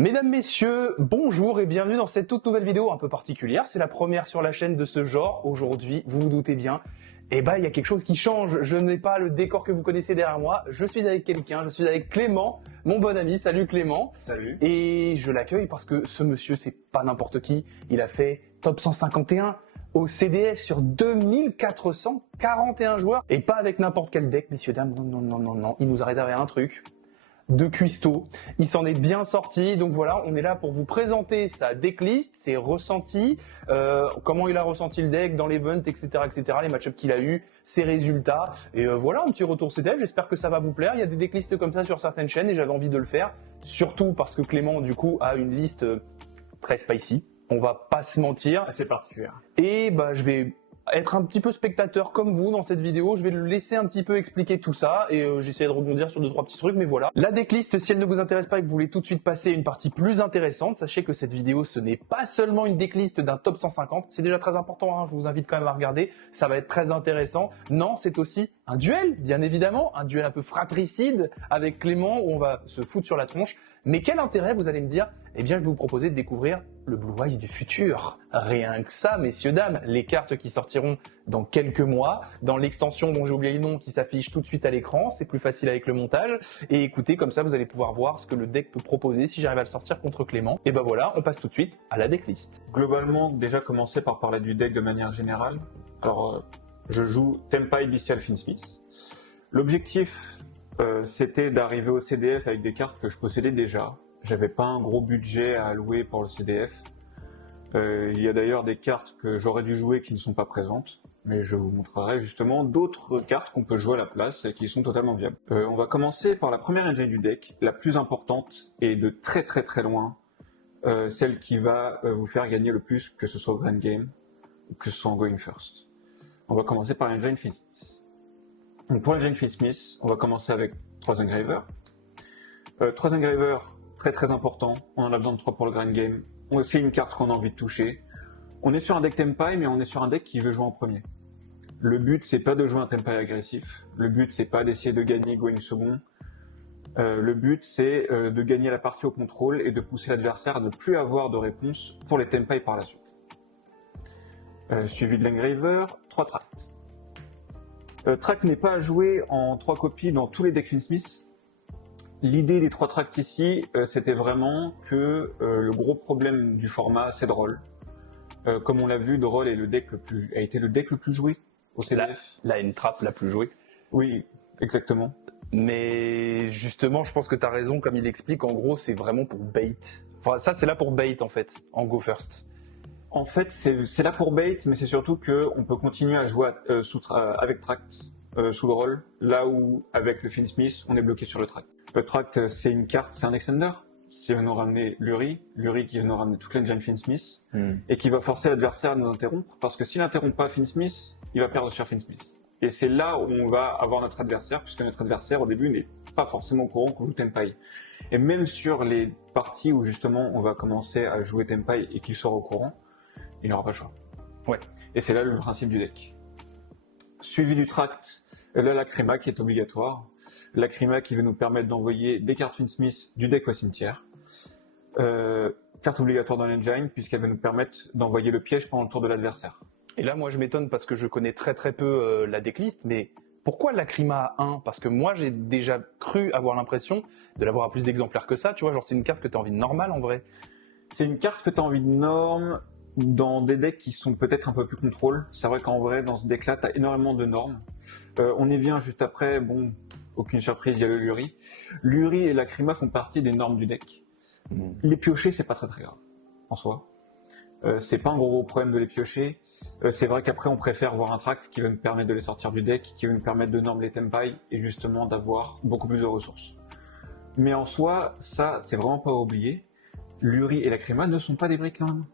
Mesdames, messieurs, bonjour et bienvenue dans cette toute nouvelle vidéo un peu particulière. C'est la première sur la chaîne de ce genre. Aujourd'hui, vous vous doutez bien, il y a quelque chose qui change. Je n'ai pas le décor que vous connaissez derrière moi. Je suis avec quelqu'un, je suis avec Clément, mon bon ami. Salut Clément. Salut. Et je l'accueille parce que ce monsieur, c'est pas n'importe qui. Il a fait top 151 au CDF sur 2441 joueurs. Et pas avec n'importe quel deck, messieurs, dames. Non. Il nous a réservé un truc de cuistot. Il s'en est bien sorti. Donc voilà, on est là pour vous présenter sa decklist, ses ressentis, comment il a ressenti le deck dans l'event, etc., les match-ups qu'il a eu, ses résultats. Et voilà, un petit retour CDF. J'espère que ça va vous plaire. Il y a des decklists comme ça sur certaines chaînes et j'avais envie de le faire. Surtout parce que Clément, du coup, a une liste très spicy. On va pas se mentir. Assez particulière. Et je vais être un petit peu spectateur comme vous dans cette vidéo. Je vais le laisser un petit peu expliquer tout ça et j'essaie de rebondir sur 2-3 petits trucs, mais voilà. La decklist, si elle ne vous intéresse pas et que vous voulez tout de suite passer à une partie plus intéressante, sachez que cette vidéo, ce n'est pas seulement une decklist d'un top 150, c'est déjà très important, hein, je vous invite quand même à regarder, ça va être très intéressant. Non, c'est aussi un duel, bien évidemment, un duel un peu fratricide avec Clément où on va se foutre sur la tronche. Mais quel intérêt, vous allez me dire? Eh bien, je vais vous proposer de découvrir le Blue Eyes du futur. Rien que ça, messieurs, dames, les cartes qui sortiront dans quelques mois, dans l'extension dont j'ai oublié le nom qui s'affiche tout de suite à l'écran, c'est plus facile avec le montage. Et écoutez, comme ça, vous allez pouvoir voir ce que le deck peut proposer si j'arrive à le sortir contre Clément. Et ben voilà, on passe tout de suite à la decklist. Globalement, déjà commencer par parler du deck de manière générale. Alors, je joue Tempai Bestial Fiendsmith. L'objectif, c'était d'arriver au CDF avec des cartes que je possédais déjà. J'avais pas un gros budget à allouer pour le CDF. Il y a d'ailleurs des cartes que j'aurais dû jouer qui ne sont pas présentes, mais je vous montrerai justement d'autres cartes qu'on peut jouer à la place et qui sont totalement viables. On va commencer par la première engine du deck, la plus importante et de très loin, celle qui va vous faire gagner le plus, que ce soit au Grand Game ou que ce soit en Going First. On va commencer par Engine Fiendsmith. Donc pour Engine Fiendsmith, on va commencer avec 3 Engravers. 3 Engravers, très important, on en a besoin de 3 pour le Grand Game. C'est une carte qu'on a envie de toucher. On est sur un deck Tempai, mais on est sur un deck qui veut jouer en premier. Le but, c'est pas de jouer un Tempai agressif. Le but, c'est pas d'essayer de gagner Going second. Le but, c'est de gagner la partie au contrôle et de pousser l'adversaire à ne plus avoir de réponse pour les Tempai par la suite. Suivi de l'Engraver, 3 Tracts. Tract n'est pas à jouer en 3 copies dans tous les decks Fiendsmith. L'idée des 3 tracts ici, c'était vraiment que le gros problème du format, c'est Droll. Comme on l'a vu, Droll est a été le deck le plus joué au CDF. La N-Trap la plus jouée. Oui, exactement. Mais justement, je pense que tu as raison, comme il explique, en gros, c'est vraiment pour bait. Enfin, ça, c'est là pour bait, en fait, en Go First. En fait, c'est là pour bait, mais c'est surtout qu'on peut continuer à jouer avec Tract sous Droll, là où, avec le Fiendsmith, on est bloqué sur le Tract. Le Tract, c'est une carte, c'est un extender, qui va nous ramener Lurie qui va nous ramener toute l'engine Fiendsmith, et qui va forcer l'adversaire à nous interrompre, parce que s'il n'interrompt pas Fiendsmith, il va perdre sur Fiendsmith. Et c'est là où on va avoir notre adversaire, puisque notre adversaire, au début, n'est pas forcément au courant qu'on joue Tempai. Et même sur les parties où, justement, on va commencer à jouer Tempai et qu'il sera au courant, il n'aura pas le choix. Ouais. Et c'est là le principe du deck. Suivi du Tract, là Lacrima qui est obligatoire. Lacrima qui va nous permettre d'envoyer des cartes Fiendsmith du deck au cimetière. Carte obligatoire dans l'engine puisqu'elle va nous permettre d'envoyer le piège pendant le tour de l'adversaire. Et là, moi, je m'étonne parce que je connais très peu la decklist, mais pourquoi Lacrima à 1? Parce que moi, j'ai déjà cru avoir l'impression de l'avoir à plus d'exemplaires que ça, tu vois, genre c'est une carte que tu as envie de normal en vrai. C'est une carte que tu as envie de norme dans des decks qui sont peut-être un peu plus contrôle. C'est vrai qu'en vrai, dans ce deck-là, tu as énormément de normes. On y vient juste après, bon, aucune surprise, il y a le Lurie. Lurie et Lacrima font partie des normes du deck. Les piocher, c'est pas très grave, en soi. C'est pas un gros problème de les piocher. C'est vrai qu'après, on préfère voir un tract qui va nous permettre de les sortir du deck, qui va nous permettre de normer les Tempai et justement d'avoir beaucoup plus de ressources. Mais en soi, ça, c'est vraiment pas à oublier. Lurie et Lacrima ne sont pas des briques normes.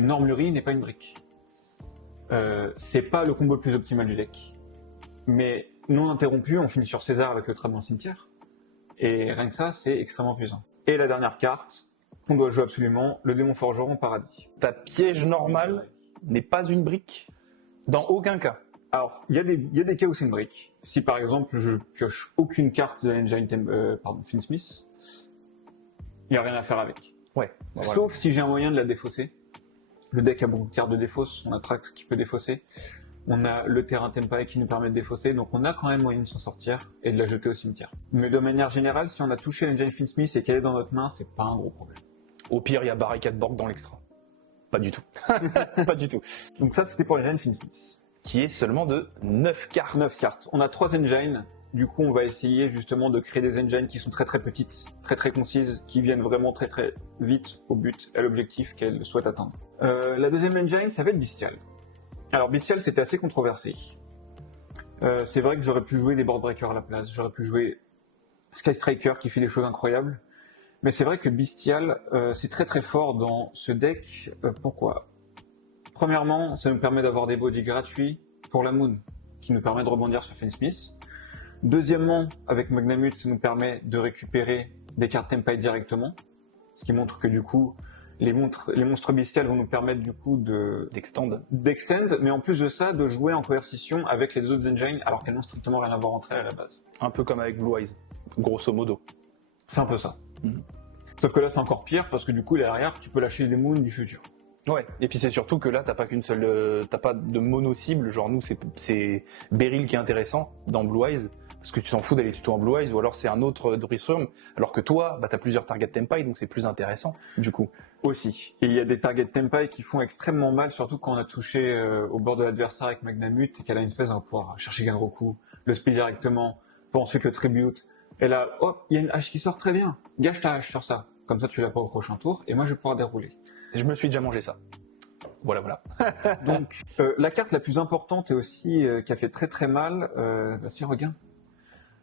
Norm Lurie n'est pas une brique. C'est pas le combo le plus optimal du deck. Mais non interrompu, on finit sur César avec le trap dans le cimetière. Et rien que ça, c'est extrêmement puissant. Et la dernière carte qu'on doit jouer absolument, le démon forgeron paradis. Ta piège normal n'est pas une brique? Dans aucun cas. Alors, il y a des cas où c'est une brique. Si par exemple je pioche aucune carte de l'engine Fiendsmith, il n'y a rien à faire avec. Ouais. Bah, voilà. Sauf si j'ai un moyen de la défausser. Le deck a beaucoup de cartes de défausse, on a Tract qui peut défausser. On a le terrain Tempai qui nous permet de défausser, donc on a quand même moyen de s'en sortir et de la jeter au cimetière. Mais de manière générale, si on a touché l'engine Finsmith et qu'elle est dans notre main, c'est pas un gros problème. Au pire, il y a Barricade Board dans l'extra. Pas du tout. Pas du tout. Donc ça, c'était pour l'engine Finsmith. Qui est seulement de 9 cartes. 9 cartes. On a 3 engines. Du coup, on va essayer justement de créer des engines qui sont très très petites, très très concises, qui viennent vraiment très très vite au but, à l'objectif qu'elle souhaite atteindre. La deuxième engine s'appelle Bestial. Alors Bestial, c'était assez controversé. C'est vrai que j'aurais pu jouer des Board Breakers à la place, j'aurais pu jouer Sky Striker qui fait des choses incroyables, mais c'est vrai que Bestial, c'est très très fort dans ce deck. Pourquoi ? Premièrement, ça nous permet d'avoir des bodies gratuits pour la Moon, qui nous permet de rebondir sur Finsmith. Deuxièmement, avec Magnamut, ça nous permet de récupérer des cartes Tempai directement, ce qui montre que du coup, les monstres bestiales vont nous permettre du coup d'extend, mais en plus de ça, de jouer en coercition avec les autres engines, alors qu'elles n'ont strictement rien à voir entre elles à la base. Un peu comme avec Blue Eyes, grosso modo. C'est un peu ça. Sauf que là, c'est encore pire, parce que du coup, derrière, tu peux lâcher des moons du futur. Ouais, et puis c'est surtout que là, t'as pas qu'une seule, t'as pas de mono-cible, genre nous, c'est Beryl qui est intéressant dans Blue Eyes, parce que tu t'en fous d'aller tuto en Blue Eyes, ou alors c'est un autre Druidstorm, alors que toi, bah, t'as plusieurs targets Tempai, donc c'est plus intéressant, du coup. Aussi. Et il y a des targets Tempai qui font extrêmement mal, surtout quand on a touché au bord de l'adversaire avec Magnamut, et qu'elle a une phase, on va pouvoir chercher Genroku, le speed directement, pour ensuite le tribute, et là, hop, il y a une hache qui sort très bien, gâche ta hache sur ça, comme ça tu l'as pas au prochain tour, et moi je vais pouvoir dérouler. Je me suis déjà mangé ça. Voilà. Donc, la carte la plus importante et aussi qui a fait très très mal, bah, c'est Regain.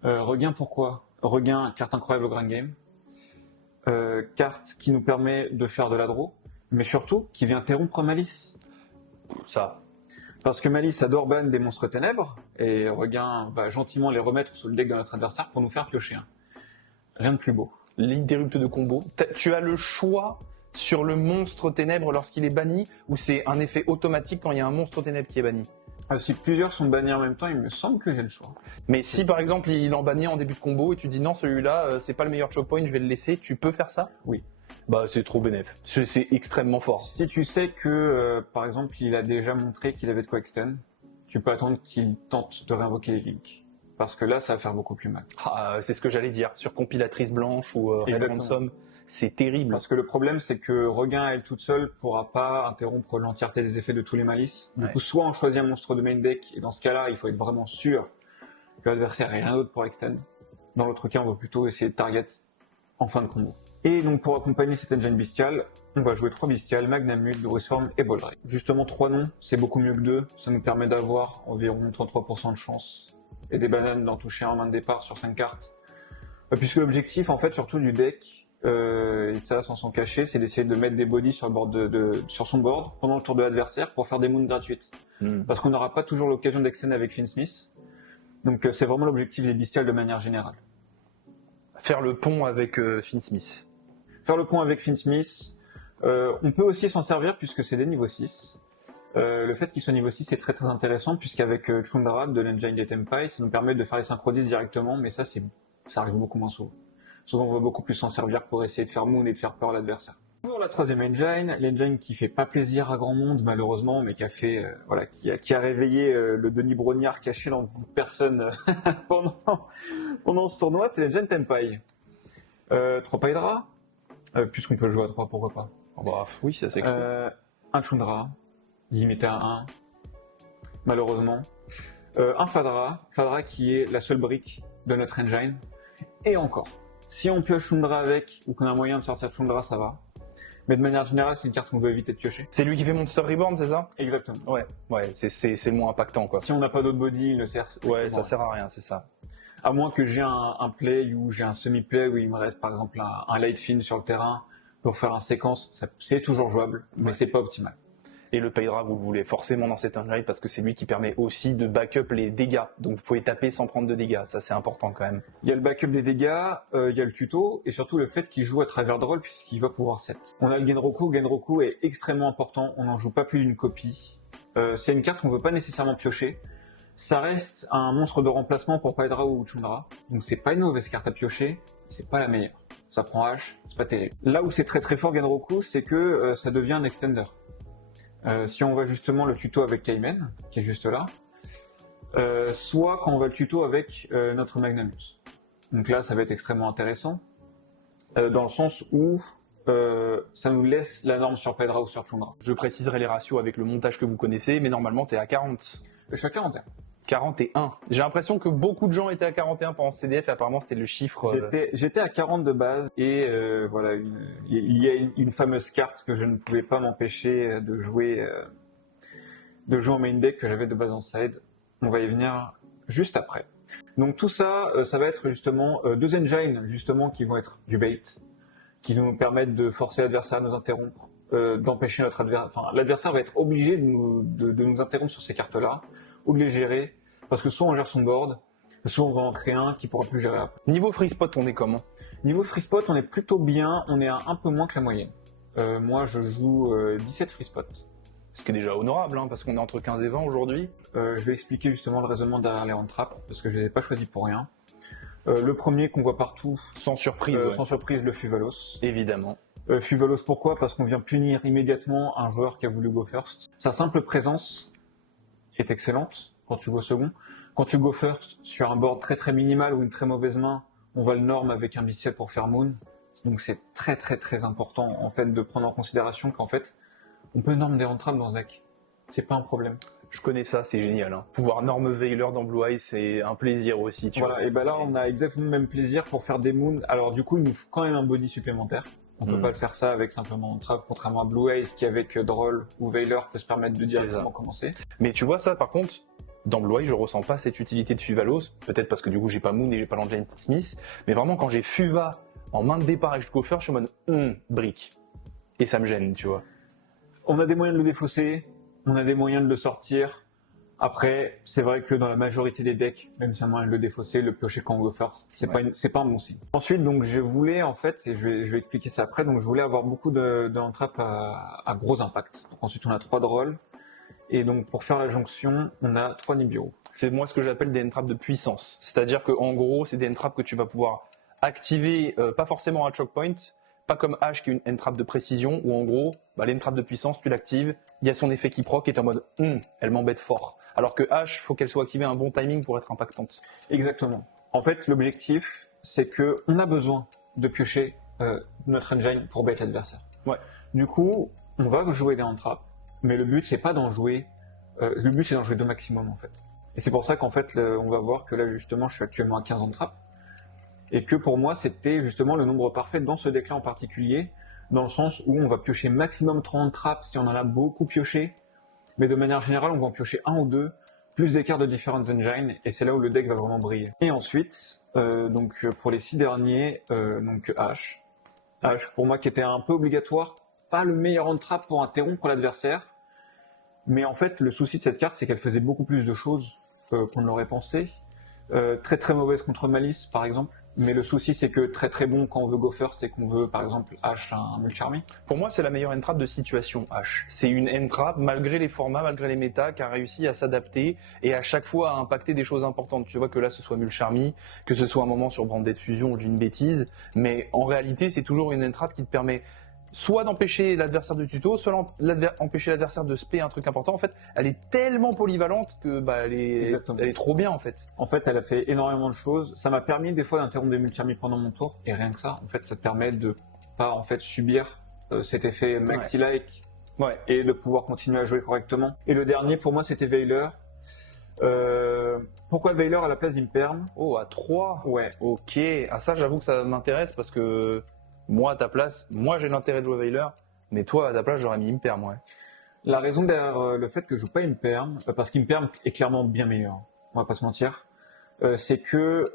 Regain, pourquoi ? Regain, carte incroyable au Grand Game. Carte qui nous permet de faire de la draw, mais surtout qui vient interrompre Malice. Ça. Parce que Malice adore ban des monstres ténèbres, et Regain va gentiment les remettre sous le deck de notre adversaire pour nous faire piocher un. Rien de plus beau. L'interrupte de combo. Tu as le choix sur le monstre ténèbres lorsqu'il est banni, ou c'est un effet automatique quand il y a un monstre ténèbres qui est banni? Si plusieurs sont bannis en même temps, il me semble que j'ai le choix. Mais si par exemple il en bannit en début de combo et tu dis non, celui-là c'est pas le meilleur choke point, je vais le laisser, tu peux faire ça? Oui. Bah c'est trop bénéf. C'est extrêmement fort. Si tu sais que par exemple il a déjà montré qu'il avait de quoi extend, tu peux attendre qu'il tente de réinvoquer les links. Parce que là ça va faire beaucoup plus mal. Ah, c'est ce que j'allais dire, sur compilatrice blanche ou Red Ransom, c'est terrible. Parce que le problème c'est que Regain à elle toute seule pourra pas interrompre l'entièreté des effets de tous les malices. Du coup soit on choisit un monstre de main deck, et dans ce cas-là il faut être vraiment sûr que l'adversaire ait rien d'autre pour extend. Dans l'autre cas on va plutôt essayer de target en fin de combo. Et donc pour accompagner cette engine bestiale, on va jouer 3 bestiales, Magnamut, Druidform et Boldray. Justement 3 noms, c'est beaucoup mieux que 2, ça nous permet d'avoir environ 33% de chance et des bananes d'en toucher un main de départ sur 5 cartes. Puisque l'objectif en fait surtout du deck, et ça sans s'en cacher, c'est d'essayer de mettre des bodies sur, le board sur son board pendant le tour de l'adversaire pour faire des moons gratuites. Parce qu'on n'aura pas toujours l'occasion d'extend avec Finsmith. Donc c'est vraiment l'objectif des bestiales de manière générale. Faire le pont avec Finsmith. Faire le pont avec Finsmith, on peut aussi s'en servir puisque c'est des niveaux 6. Le fait qu'il soit niveau 6 est très très intéressant puisqu'avec Chundra de l'engine des Tempai, ça nous permet de faire les synchrodis directement, mais ça arrive beaucoup moins souvent. Souvent on va beaucoup plus s'en servir pour essayer de faire moon et de faire peur à l'adversaire. Pour la troisième engine, l'engine qui fait pas plaisir à grand monde malheureusement, mais qui a fait qui a réveillé le Denis Brognard caché dans beaucoup de personnes pendant ce tournoi, c'est l'engine Tempai. 3 Hydra, puisqu'on peut jouer à 3, pourquoi pas. Bah oui, ça c'est cool. Un Chundra, limité à 1, malheureusement. Un Fadra qui est la seule brique de notre engine. Et encore, si on pioche Chundra avec, ou qu'on a moyen de sortir Chundra, ça va. Mais de manière générale, c'est une carte qu'on veut éviter de piocher. C'est lui qui fait Monster Reborn, c'est ça? Exactement. Ouais, c'est moins impactant quoi. Si on n'a pas d'autre body, il ne sert. Ouais, ça sert à rien, c'est ça. À moins que j'ai un play ou j'ai un semi-play où il me reste par exemple un late fin sur le terrain pour faire un séquence, c'est toujours jouable, mais c'est pas optimal. Et le Hydra, vous le voulez forcément dans cette engine parce que c'est lui qui permet aussi de backup les dégâts. Donc vous pouvez taper sans prendre de dégâts, ça c'est important quand même. Il y a le backup des dégâts, il y a le tuto, et surtout le fait qu'il joue à travers de rôle puisqu'il va pouvoir set. On a le Genroku est extrêmement important, on n'en joue pas plus d'une copie. C'est une carte qu'on veut pas nécessairement piocher. Ça reste un monstre de remplacement pour Hydra ou Chundra, donc c'est pas une mauvaise carte à piocher, c'est pas la meilleure. ça prend H, c'est pas terrible. Là où c'est très très fort Genroku, c'est que ça devient un extender. Si on voit justement le tuto avec Cayman, qui est juste là, soit quand on voit le tuto avec notre Magnamut. Donc là, ça va être extrêmement intéressant, dans le sens où ça nous laisse la norme sur Pedra ou sur Chundra. Je préciserai les ratios avec le montage que vous connaissez, mais normalement, tu es à 40. Je suis à 41. 41. J'ai l'impression que beaucoup de gens étaient à 41 pendant ce CDF et apparemment c'était le chiffre. J'étais à 40 de base et voilà, il y a une fameuse carte que je ne pouvais pas m'empêcher de jouer en main deck que j'avais de base en side. On va y venir juste après. Donc tout ça, ça va être justement deux engines justement qui vont être du bait, qui nous permettent de forcer l'adversaire à nous interrompre, d'empêcher notre adversaire. Enfin, l'adversaire va être obligé de nous interrompre sur ces cartes-là ou de les gérer, parce que soit on gère son board, soit on va en créer un qui pourra plus gérer après. Niveau free spot, on est comment? Niveau free spot, on est plutôt bien, on est à un peu moins que la moyenne. Moi, je joue 17 free spots. Ce qui est déjà honorable, hein, parce qu'on est entre 15 et 20 aujourd'hui. Je vais expliquer justement le raisonnement derrière les hand traps, parce que je ne les ai pas choisis pour rien. Le premier qu'on voit partout, Sans surprise, sans surprise, le Fuvalos. Évidemment. Fuvalos, pourquoi? Parce qu'on vient punir immédiatement un joueur qui a voulu go first. Sa simple présence est excellente quand tu go second. Quand tu go first sur un board très très minimal ou une très mauvaise main, on va le norm avec un bestial pour faire moon. Donc c'est très très très important en fait de prendre en considération qu'en fait on peut norm des hand traps dans ce deck. C'est pas un problème. Je connais ça, c'est génial. Hein. Pouvoir norm Veiler dans Blue Eyes, c'est un plaisir aussi. Voilà, et ben là on a exactement le même plaisir pour faire des moons. Alors du coup il nous faut quand même un body supplémentaire. On peut pas le faire ça avec simplement hand trap, contrairement à Blue Eyes qui avec Droll ou Veiler peut se permettre de directement commencer. Mais tu vois ça par contre, dans Blue Eyes je ressens pas cette utilité de Fuvalos, peut-être parce que du coup j'ai pas Moon et j'ai pas l'Engine Smith, mais vraiment quand j'ai Fuva en main de départ et que je go first, je suis en mode brique. Et ça me gêne, tu vois. On a des moyens de le défausser, on a des moyens de le sortir. Après, c'est vrai que dans la majorité des decks, même si on a moyen de le défausser, le piocher quand on go first, c'est pas un bon signe. Ensuite, donc je voulais en fait, et je vais expliquer ça après, donc je voulais avoir beaucoup de hand trap à gros impact. Donc ensuite, on a 3 drôles. Et donc pour faire la jonction, on a 3 Nibiru. C'est moi ce que j'appelle des end-traps de puissance. C'est-à-dire qu'en gros, c'est des end-traps que tu vas pouvoir activer, pas forcément à choke point, pas comme H qui est une end-trap de précision, où en gros, l'end-trap de puissance, tu l'actives, il y a son effet qui proc et t'es en mode elle m'embête fort. Alors que H, faut qu'elle soit activée à un bon timing pour être impactante. Exactement. En fait, l'objectif, c'est que on a besoin de piocher notre engine pour bait l'adversaire. Ouais. Du coup, on va jouer des hand traps, mais le but c'est pas d'en jouer. Le but c'est d'en jouer 2 maximum en fait. Et c'est pour ça qu'en fait, on va voir que là justement, je suis actuellement à 15 hand traps. Et que pour moi, c'était justement le nombre parfait dans ce deck-là en particulier, dans le sens où on va piocher maximum 30 traps si on en a beaucoup pioché, mais de manière générale, on va en piocher 1 ou 2, plus des cartes de différentes engines, et c'est là où le deck va vraiment briller. Et ensuite, donc pour les 6 derniers, donc H. H, pour moi, qui était un peu obligatoire, pas le meilleur hand trap pour interrompre l'adversaire, mais en fait, le souci de cette carte, c'est qu'elle faisait beaucoup plus de choses qu'on ne l'aurait pensé. Très très mauvaise contre Malice, par exemple. Mais le souci, c'est que très très bon quand on veut go first et qu'on veut, par exemple, H un Mulcharmy. Pour moi, c'est la meilleure end-trap de situation H. C'est une end-trap, malgré les formats, malgré les méta, qui a réussi à s'adapter et à chaque fois à impacter des choses importantes. Tu vois que là, ce soit Mulcharmy, que ce soit un moment sur Branded Fusion ou d'une bêtise, mais en réalité, c'est toujours une end-trap qui te permet soit d'empêcher l'adversaire de tuto, soit empêcher l'adversaire de spé un truc important. En fait, elle est tellement polyvalente que elle est trop bien en fait. En fait, elle a fait énormément de choses. Ça m'a permis des fois d'interrompre des Mulcharmy pendant mon tour, et rien que ça, en fait, ça te permet de pas en fait subir cet effet maxi-like et de pouvoir continuer à jouer correctement. Et le dernier pour moi, c'était Veiler. Pourquoi Veiler à la place d'Imperm? Oh, à 3. Ouais. Ok. Ah ça, j'avoue que ça m'intéresse parce que moi, à ta place, moi j'ai l'intérêt de jouer Veiler, mais toi, à ta place, j'aurais mis Imperm, ouais. La raison derrière le fait que je joue pas Imperm, parce qu'Imperm est clairement bien meilleur, on va pas se mentir, c'est que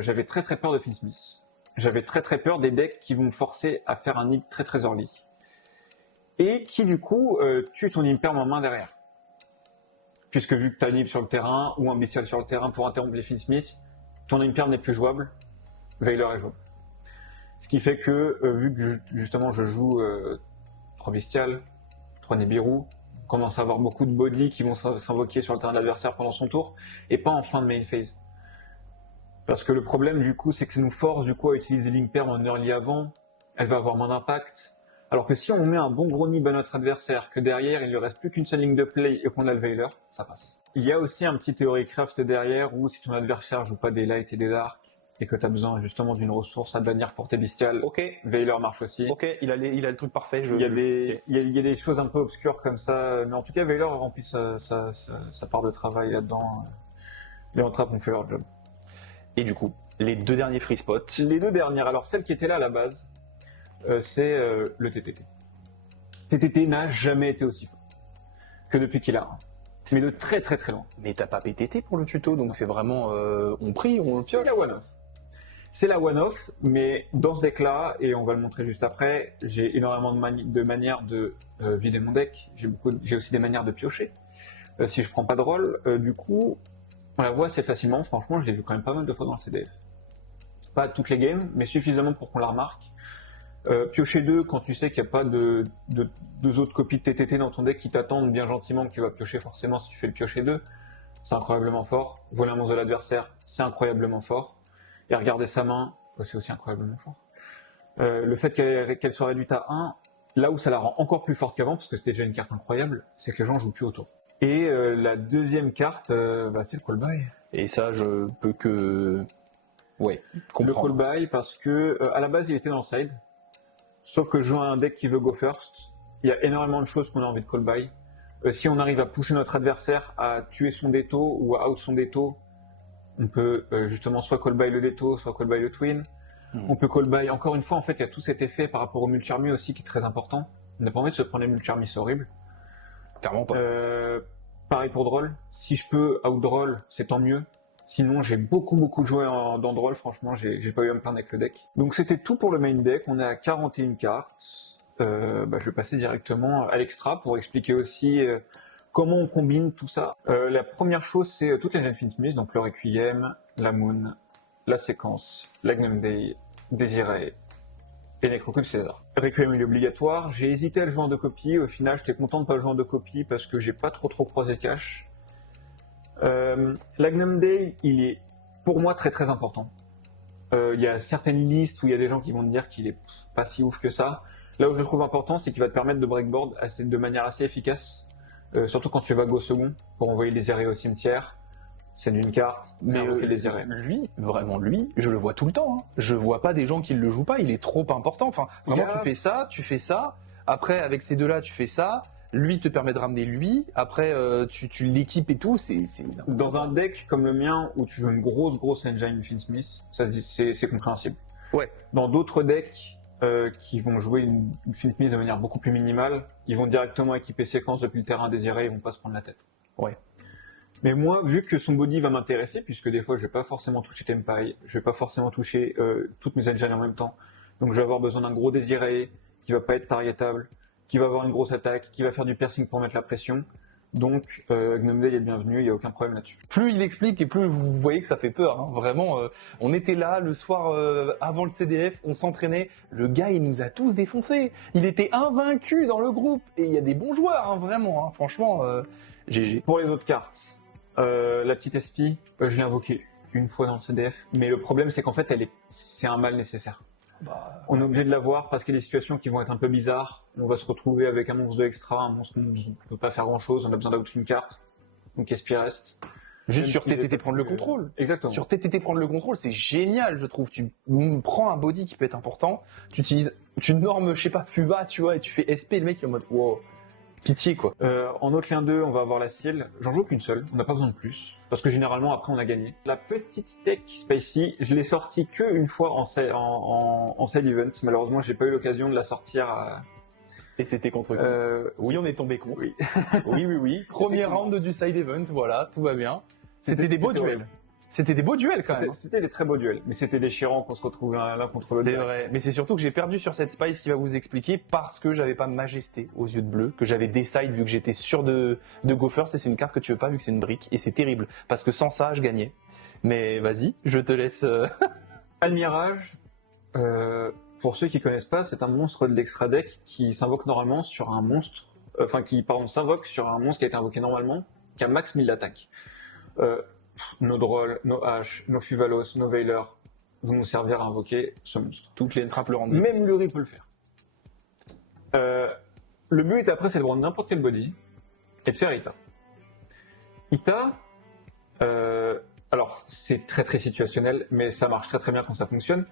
j'avais très très peur de Finsmith. J'avais très très peur des decks qui vont me forcer à faire un nib très très early. Et qui du coup tuent ton Imperm en main derrière. Puisque vu que tu as un nib sur le terrain, ou un bestial sur le terrain pour interrompre les Finsmith, ton Imperm n'est plus jouable, Veiler est jouable. Ce qui fait que, vu que justement je joue 3 bestiales, 3 Nibiru, commence à avoir beaucoup de body qui vont s'invoquer sur le terrain de l'adversaire pendant son tour, et pas en fin de main phase. Parce que le problème du coup, c'est que ça nous force du coup à utiliser Linkper en early avant, elle va avoir moins d'impact. Alors que si on met un bon gros nib à notre adversaire, que derrière il ne lui reste plus qu'une seule ligne de play et qu'on a le Veiler, ça passe. Il y a aussi un petit théorie craft derrière où si ton adversaire joue pas des light et des dark et que tu as besoin justement d'une ressource à bannir pour tes bestiales, Ok, Veiler marche aussi. ok, il a le truc parfait. Il y a des choses un peu obscures comme ça, mais en tout cas Veiler a rempli sa part de travail là-dedans. Les entrappes ont fait leur job. Et du coup, les 2 derniers free spots. Les 2 dernières, alors celle qui était là à la base, c'est le TTT. TTT n'a jamais été aussi fort que depuis qu'il a un. Mais de très très très loin. Mais t'as pas PTT pour le tuto, donc c'est vraiment on prie, on le pioche. C'est la one-off. C'est la one-off, mais dans ce deck-là, et on va le montrer juste après, j'ai énormément de manières de vider mon deck. J'ai aussi des manières de piocher. Si je prends pas de rôle, du coup, on la voit assez facilement. Franchement, je l'ai vu quand même pas mal de fois dans le CDF. Pas toutes les games, mais suffisamment pour qu'on la remarque. Piocher 2 quand tu sais qu'il n'y a pas deux autres copies de TTT dans ton deck qui t'attendent bien gentiment que tu vas piocher forcément si tu fais le piocher 2, c'est incroyablement fort. Voler un monstre de l'adversaire, c'est incroyablement fort. Et regarder sa main, c'est aussi incroyablement fort. Le fait qu'elle soit réduite à 1, là où ça la rend encore plus forte qu'avant, parce que c'était déjà une carte incroyable, c'est que les gens jouent plus autour. Et la deuxième carte, c'est le call-by. Et ça, je peux que... Ouais, comprendre. Le call-by, parce que à la base, il était dans le side. Sauf que je joue à un deck qui veut go first, il y a énormément de choses qu'on a envie de call by. Si on arrive à pousser notre adversaire à tuer son Detto ou à out son Detto, on peut justement soit call by le Detto, soit call by le Twin. On peut call by, encore une fois, en fait, il y a tout cet effet par rapport au Multi-Army aussi qui est très important. On n'a pas envie de se prendre les Multi-Army, c'est horrible. Clairement pas. Pareil pour Droll, si je peux out Droll, c'est tant mieux. Sinon, j'ai beaucoup joué dans Droll, franchement, j'ai pas eu à me plaindre avec le deck. Donc c'était tout pour le main deck, on est à 41 cartes. Je vais passer directement à l'extra pour expliquer aussi comment on combine tout ça. La première chose, c'est toutes les Jane Smith, donc le Requiem, la Moon, la séquence, l'Agnum Day, Désiré et Necrocube César. Requiem il est obligatoire, j'ai hésité à le jouer en 2 copies, au final j'étais content de pas le jouer en 2 copies parce que j'ai pas trop croisé cash. L'Agnum Day, il est pour moi très important. Il y a certaines listes où il y a des gens qui vont te dire qu'il est pas si ouf que ça. Là où je le trouve important, c'est qu'il va te permettre de breakboard de manière assez efficace, surtout quand tu vas go second pour envoyer les arrêts au cimetière. C'est d'une carte, mais les arrêts. Lui, je le vois tout le temps. Hein. Je vois pas des gens qui le jouent pas, il est trop important. Enfin, vraiment, tu fais ça. Après, avec ces deux-là, tu fais ça. Lui te permet de ramener lui, après tu l'équipes et tout, c'est... Dans un deck comme le mien, où tu joues une grosse engine Finsmith, c'est compréhensible. Ouais. Dans d'autres decks qui vont jouer une Finsmith de manière beaucoup plus minimale, ils vont directement équiper séquence depuis le terrain désiré, ils vont pas se prendre la tête. Ouais. Mais moi, vu que son body va m'intéresser, puisque des fois je vais pas forcément toucher Tempai, je vais pas forcément toucher toutes mes engines en même temps, donc je vais avoir besoin d'un gros désiré qui va pas être targetable, qui va avoir une grosse attaque, qui va faire du piercing pour mettre la pression. Donc, Gnome Day est bienvenu, il n'y a aucun problème là-dessus. Plus il explique et plus vous voyez que ça fait peur. Hein. Vraiment, on était là le soir avant le CDF, on s'entraînait. Le gars, il nous a tous défoncés. Il était invaincu dans le groupe. Et il y a des bons joueurs, hein, vraiment. Hein. Franchement, GG. Pour les autres cartes, la petite SP, je l'ai invoquée une fois dans le CDF. Mais le problème, c'est qu'en fait, c'est un mal nécessaire. On est obligé de l'avoir parce qu'il y a des situations qui vont être un peu bizarres. On va se retrouver avec un monstre de extra, un monstre qu'on ne peut pas faire grand chose, on a besoin d'out une carte. Donc SP reste. Juste sur TTT prendre le contrôle. Exactement. Sur TTT prendre le contrôle, c'est génial, je trouve. Tu prends un body qui peut être important, tu normes, je sais pas, Fuva, tu vois, et tu fais SP, le mec il est en mode wow. Pitié quoi. En autre lien 2, on va avoir la Seal. J'en joue qu'une seule, on n'a pas besoin de plus. Parce que généralement, après, on a gagné. La petite deck Spicy, je l'ai sortie qu'une fois en side event. Malheureusement, j'ai pas eu l'occasion de la sortir à... Et c'était contre qui Oui, on est tombé contre. Oui. oui. Premier round du side event, voilà, tout va bien. C'était des beaux duels. C'était des beaux duels quand même. C'était des très beaux duels, mais c'était déchirant qu'on se retrouve l'un contre l'autre. C'est vrai, mais c'est surtout que j'ai perdu sur cette Spice qui va vous expliquer parce que j'avais pas Majesté aux yeux de bleu, que j'avais Decide vu que j'étais sûr de go first et c'est une carte que tu veux pas vu que c'est une brique et c'est terrible parce que sans ça je gagnais. Mais vas-y, je te laisse. Admirage, pour ceux qui connaissent pas, c'est un monstre de l'extra deck qui s'invoque normalement sur un monstre, s'invoque sur un monstre qui a été invoqué normalement, qui a max 1000 d'attaque. nos Drolls, nos Ashe, nos Fuvalos, nos Veilers vont nous servir à invoquer ce monstre. Toutes les trappes le rendent. Même Lurie peut le faire. Le but après, c'est de prendre n'importe quel body et de faire Ita. Ita, alors c'est très très situationnel, mais ça marche très très bien quand ça fonctionne.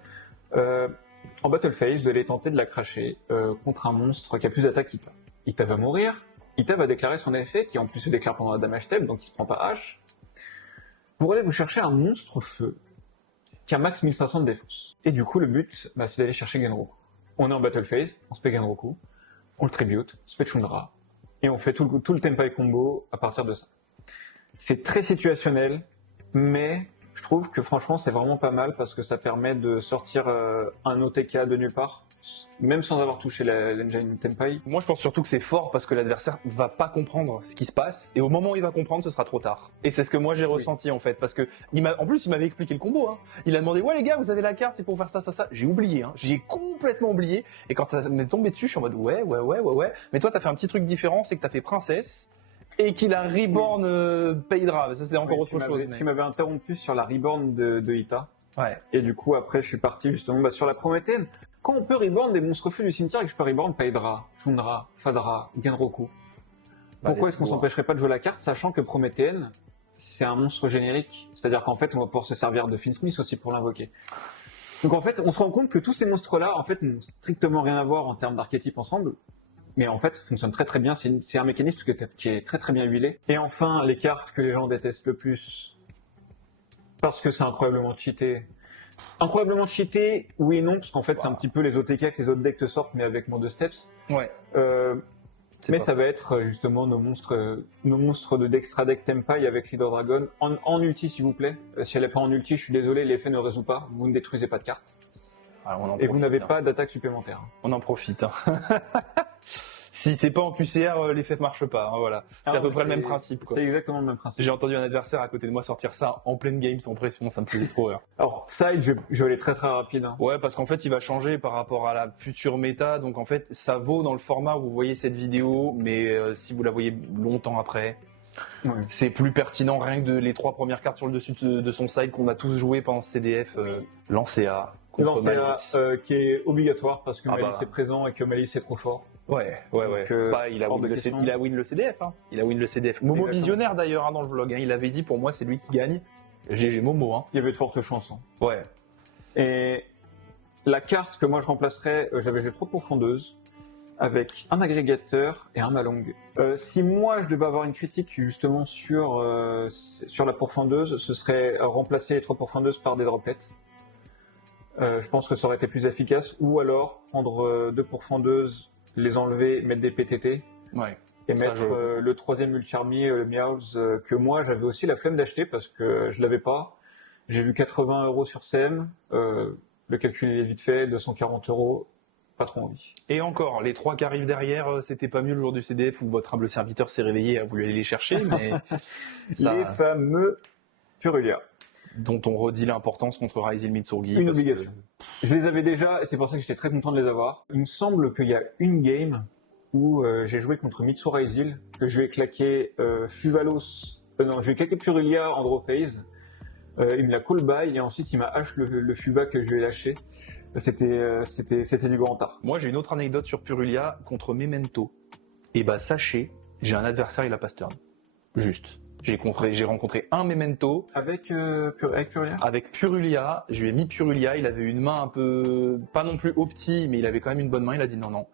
En battle phase, vous allez tenter de la cracher contre un monstre qui a plus d'attaque qu'Ita. Ita va mourir, Ita va déclarer son effet, qui en plus se déclare pendant la damage step, donc il se prend pas H. Pour aller vous chercher un monstre feu qui a max 1500 de défense. Et du coup, le but, c'est d'aller chercher Genroku. On est en battle phase, on se fait Genroku, on le tribute, on se fait Chundra, et on fait tout le Tenpai combo à partir de ça. C'est très situationnel, mais je trouve que franchement c'est vraiment pas mal parce que ça permet de sortir un OTK de nulle part, même sans avoir touché l'engine Tenpai. Moi je pense surtout que c'est fort parce que l'adversaire va pas comprendre ce qui se passe et au moment où il va comprendre ce sera trop tard. Et c'est ce que moi j'ai ressenti en fait parce que en plus il m'avait expliqué le combo. Il a demandé ouais les gars vous avez la carte c'est pour faire ça ça ça. J'ai oublié, j'ai complètement oublié et quand ça m'est tombé dessus je suis en mode ouais. Mais toi t'as fait un petit truc différent, c'est que t'as fait princesse. Et qu'il a reborn Paydra, ça c'est encore autre chose. Tu m'avais interrompu sur la reborn de Ita. Ouais. Et du coup après je suis parti justement sur la Prométhéenne. Quand on peut reborn des monstres feux du cimetière et que je peux reborn Paydra, Chundra, Fadra, Genroku, pourquoi est-ce qu'on s'empêcherait pas de jouer la carte sachant que Prométhéenne c'est un monstre générique, c'est-à-dire qu'en fait on va pouvoir se servir de Finsmith aussi pour l'invoquer. Donc en fait on se rend compte que tous ces monstres-là en fait n'ont strictement rien à voir en termes d'archétypes ensemble. Mais en fait, ça fonctionne très très bien. C'est un mécanisme qui est très très bien huilé. Et enfin, les cartes que les gens détestent le plus, parce que c'est incroyablement cheaté. Incroyablement cheaté, oui et non, parce qu'en fait, c'est un petit peu les OTK que les autres decks te sortent, mais avec moins de steps. Ouais. Mais ça va être justement nos monstres de Dextra Deck Tenpai avec Leader Dragon en ulti, s'il vous plaît. Si elle n'est pas en ulti, je suis désolé, l'effet ne résout pas. Vous ne détruisez pas de cartes. Et vous n'avez pas d'attaque supplémentaire. On en profite. Si c'est pas en QCR, l'effet ne marche pas. Voilà. C'est à peu près le même principe. C'est exactement le même principe. J'ai entendu un adversaire à côté de moi sortir ça en pleine game sans pression, ça me faisait trop rire. Alors, side, je vais aller très très rapide. Ouais, parce qu'en fait, il va changer par rapport à la future méta. Donc en fait, ça vaut dans le format où vous voyez cette vidéo, mais si vous la voyez longtemps après, c'est plus pertinent rien que les 3 premières cartes sur le dessus de son side qu'on a tous joué pendant ce CDF. Lancea. Lancea qui est obligatoire parce que Malice est présent et que Malice est trop fort. Ouais. Il a win le CDF. Il a win le CDF. Momo visionnaire d'ailleurs dans le vlog. Il avait dit pour moi c'est lui qui gagne. GG Momo. Il y avait de fortes chances. Ouais. Et la carte que moi je remplacerais, j'avais joué trop profondeuse avec un agrégateur et un Malong. Si moi je devais avoir une critique justement sur la profondeuses, ce serait remplacer les 3 profondeuses par des droplets. Je pense que ça aurait été plus efficace, ou alors prendre 2 profondeuses, les enlever, mettre des PTT, et mettre le 3e Ulcharmy, le Meows, que moi j'avais aussi la flemme d'acheter parce que je l'avais pas. J'ai vu 80 € sur CM, le calcul est vite fait, 240 €, pas trop envie. Et encore, les 3 qui arrivent derrière, c'était pas mieux le jour du CDF où votre humble serviteur s'est réveillé et a voulu aller les chercher, mais les fameux Purulia. Dont on redit l'importance contre Ryzel Mitsurgi. Une obligation. Je les avais déjà, et c'est pour ça que j'étais très content de les avoir. Il me semble qu'il y a une game où j'ai joué contre Mitsu Ryzel, que je lui ai claqué Fuvalos, non, je lui ai claqué Purulia en draw phase. Il me l'a call by et ensuite il m'a hache le Fuva que je lui ai lâché. C'était du grand art. Moi j'ai une autre anecdote sur Purulia contre Memento. Et sachez, j'ai un adversaire, il a pas turn. Juste. J'ai rencontré un Memento. Avec Purulia ? Avec Purulia. Je lui ai mis Purulia. Il avait une main un peu, pas non plus opti, mais il avait quand même une bonne main. Il a dit non.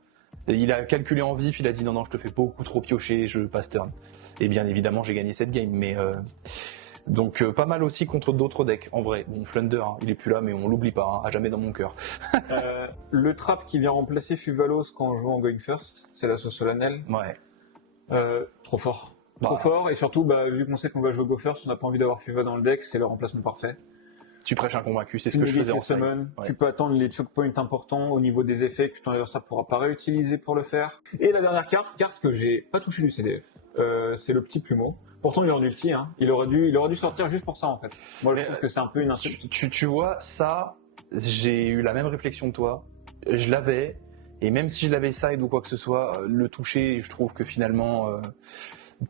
Il a calculé en vif. Il a dit non, je te fais beaucoup trop piocher. Je passe turn. Et bien évidemment, j'ai gagné cette game. Mais donc pas mal aussi contre d'autres decks. En vrai, bon, Flunder, il est plus là, mais on l'oublie pas. À jamais dans mon cœur. Le trap qui vient remplacer Fuvalos quand on joue en Going First, c'est la sauce solennelle. Ouais. Trop fort. Trop fort, et surtout, vu qu'on sait qu'on va jouer Go First, on n'a pas envie d'avoir Fuva dans le deck, c'est le remplacement parfait. Tu prêches un convaincu, c'est ce que je faisais en summon. Tu peux attendre les choke points importants au niveau des effets que ton adversaire ne pourra pas réutiliser pour le faire. Et la dernière carte que j'ai pas touché du CDF, c'est le petit plumeau. Pourtant, il est en ulti, il aurait dû sortir juste pour ça en fait. Moi, je trouve que c'est un peu une insulte. Tu vois, ça, j'ai eu la même réflexion que toi. Je l'avais, et même si je l'avais side ou quoi que ce soit, le toucher, je trouve que finalement...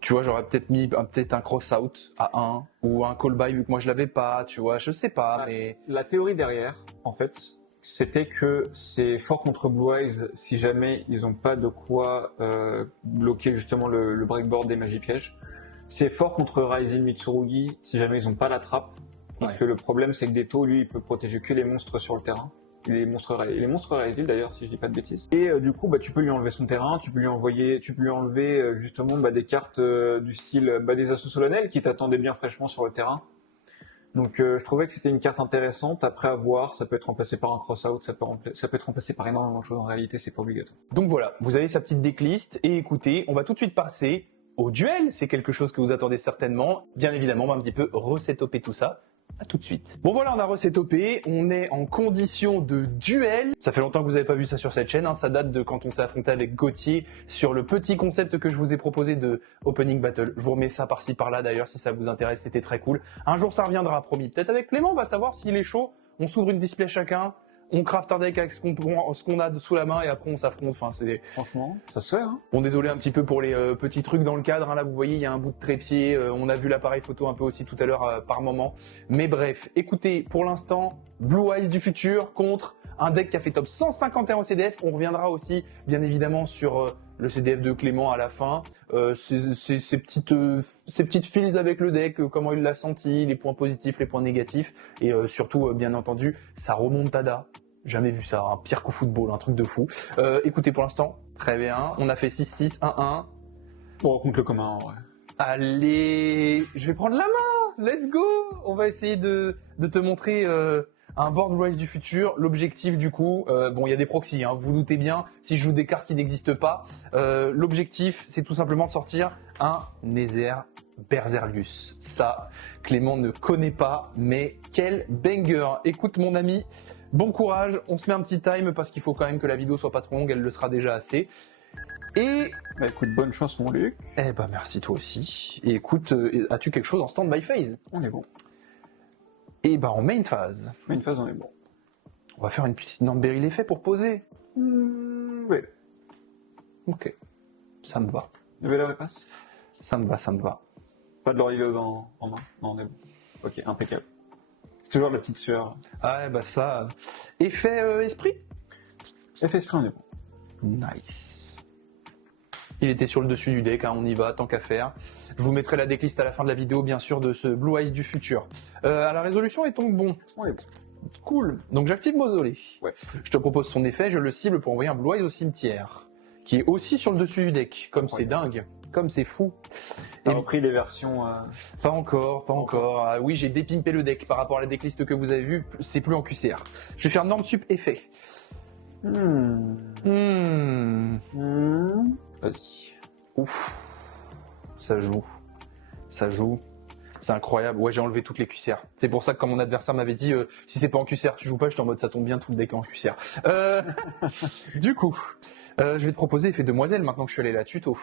Tu vois, j'aurais peut-être mis peut-être un cross-out à 1 ou un call-by vu que moi je l'avais pas, tu vois, je sais pas, mais... La théorie derrière, en fait, c'était que c'est fort contre Blue Eyes si jamais ils n'ont pas de quoi bloquer justement le breakboard des magies pièges. C'est fort contre Rising Mitsurugi si jamais ils n'ont pas la trappe. Parce que le problème, c'est que Detto, lui, il peut protéger que les monstres sur le terrain. Les monstres Rising d'ailleurs, si je dis pas de bêtises. Et du coup, bah, tu peux lui enlever son terrain, tu peux lui enlever justement des cartes du style des assauts solennels qui t'attendaient bien fraîchement sur le terrain. Donc je trouvais que c'était une carte intéressante. Après à voir, ça peut être remplacé par un cross-out, ça peut être remplacé par énormément de choses. En réalité, c'est pas obligatoire. Donc voilà, vous avez sa petite decklist et écoutez, on va tout de suite passer au duel. C'est quelque chose que vous attendez certainement. Bien évidemment, on va un petit peu resetuper tout ça. À tout de suite. Bon voilà, on a resetopé, on est en condition de duel. Ça fait longtemps que vous n'avez pas vu ça sur cette chaîne, hein. Ça date de quand on s'est affronté avec Gauthier sur le petit concept que je vous ai proposé de Opening Battle. Je vous remets ça par-ci par-là d'ailleurs si ça vous intéresse, c'était très cool. Un jour ça reviendra, promis. Peut-être avec Clément, on va savoir s'il est chaud. On s'ouvre une display chacun, on craft un deck avec ce qu'on a sous la main et après on s'affronte. Enfin, c'est... Franchement, ça se fait, hein. Bon, désolé un petit peu pour les petits trucs dans le cadre, hein. Là vous voyez il y a un bout de trépied, on a vu l'appareil photo un peu aussi tout à l'heure par moment. Mais bref, écoutez, pour l'instant, Blue Eyes du futur contre un deck qui a fait top 151 au CDF. On reviendra aussi bien évidemment sur le CDF de Clément à la fin, ces petites feels avec le deck, comment il l'a senti, les points positifs, les points négatifs, et surtout bien entendu sa remontada. Jamais vu ça, un pire qu'au football, un truc de fou. Écoutez, pour l'instant, très bien, on a fait 6-6, 1-1. Bon, contre le commun, ouais. Allez, je vais prendre la main, let's go. On va essayer de te montrer un board Blue Eyes du futur. L'objectif du coup, bon il y a des proxys, hein, vous doutez bien, si je joue des cartes qui n'existent pas, l'objectif c'est tout simplement de sortir un Nether Berzerlius. Ça, Clément ne connaît pas, mais quel banger. Écoute mon ami, bon courage, on se met un petit time parce qu'il faut quand même que la vidéo soit pas trop longue, elle le sera déjà assez. Et... Bah écoute, bonne chance mon Luc. Eh bah merci toi aussi. Et écoute, as-tu quelque chose en stand-by phase? On est bon. Et bah en main phase. Main phase, on est bon. On va faire une petite Nambéry l'effet pour poser. Oui. Ok, ça me va. Nouvelle repasse. Ça me va, ça me va. Pas de l'origo en main. Non, on est bon. Ok, impeccable. C'est toujours la petite sueur. Ah ouais, bah ça... Effet esprit? Effet esprit, on est bon. Nice. Il était sur le dessus du deck, hein, on y va, tant qu'à faire. Je vous mettrai la decklist à la fin de la vidéo, bien sûr, de ce Blue Eyes du futur. À la résolution, est donc bon. On est bon. Cool. Donc j'active Mausolée. Ouais. Je te propose son effet, je le cible pour envoyer un Blue Eyes au cimetière, qui est aussi sur le dessus du deck. Comme c'est dingue, comme c'est fou. T'as repris les versions... Pas encore, pas encore. Ah, oui, j'ai dépimpé le deck par rapport à la decklist que vous avez vue, c'est plus en QCR. Je vais faire norme sup effet. Vas-y. Ouf. Ça joue. Ça joue. C'est incroyable. Ouais, j'ai enlevé toutes les QCR. C'est pour ça que quand mon adversaire m'avait dit si c'est pas en QCR, tu joues pas, j'étais en mode ça tombe bien, tout le deck est en QCR. Du coup, je vais te proposer effet demoiselle maintenant que je suis allé là tuto.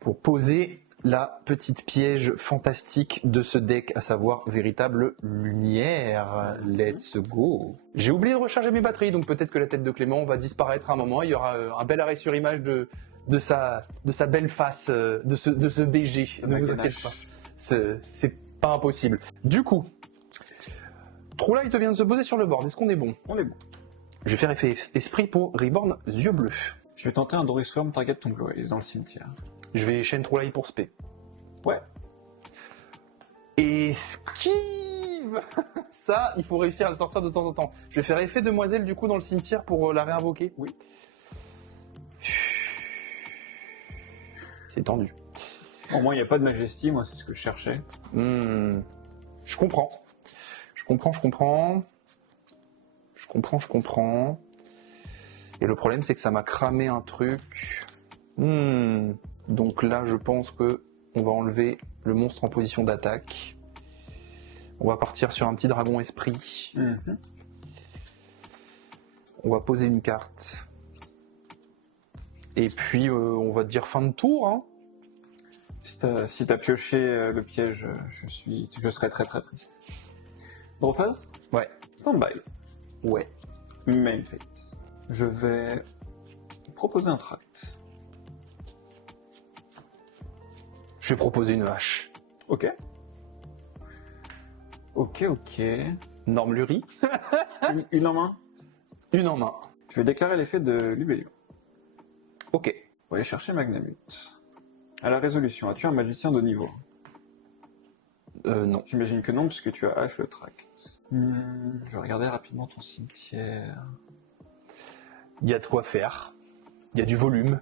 Pour poser la petite piège fantastique de ce deck, à savoir véritable lumière. Let's go. J'ai oublié de recharger mes batteries, donc peut-être que la tête de Clément va disparaître à un moment. Il y aura un bel arrêt sur image de sa belle face, de ce BG. Ne vous inquiétez pas. C'est pas impossible. Du coup, True Light vient de se poser sur le board. Est-ce qu'on est bon? On est bon. Je vais faire effet esprit pour Reborn yeux bleus. Je vais tenter un Doris Worm target ton Blue Eyes dans le cimetière. Je vais chaîne True Light pour spé. Ouais. Esquive. Ça, il faut réussir à le sortir de temps en temps. Je vais faire effet demoiselle du coup dans le cimetière pour la réinvoquer. Oui. C'est tendu. Au moins, il n'y a pas de majesty, moi, c'est ce que je cherchais. Je comprends. Je comprends. Et le problème, c'est que ça m'a cramé un truc. Donc là, je pense que on va enlever le monstre en position d'attaque. On va partir sur un petit dragon esprit. On va poser une carte. Et puis, on va dire fin de tour, hein. Si t'as pioché le piège, je serais très très triste. Draw phase? Ouais. Stand-by. Ouais. Main phase. Je vais proposer un tract. Je vais proposer une hache. Ok. Ok. Norme Lurie. Une en main. Une en main. Je vais déclarer l'effet de Lubelio. Ok. Pour aller chercher Magnamut. À la résolution, as-tu un magicien de niveau? Non. J'imagine que non, puisque tu as H le tract. Je vais regarder rapidement ton cimetière. Il y a de quoi faire. Il y a du volume.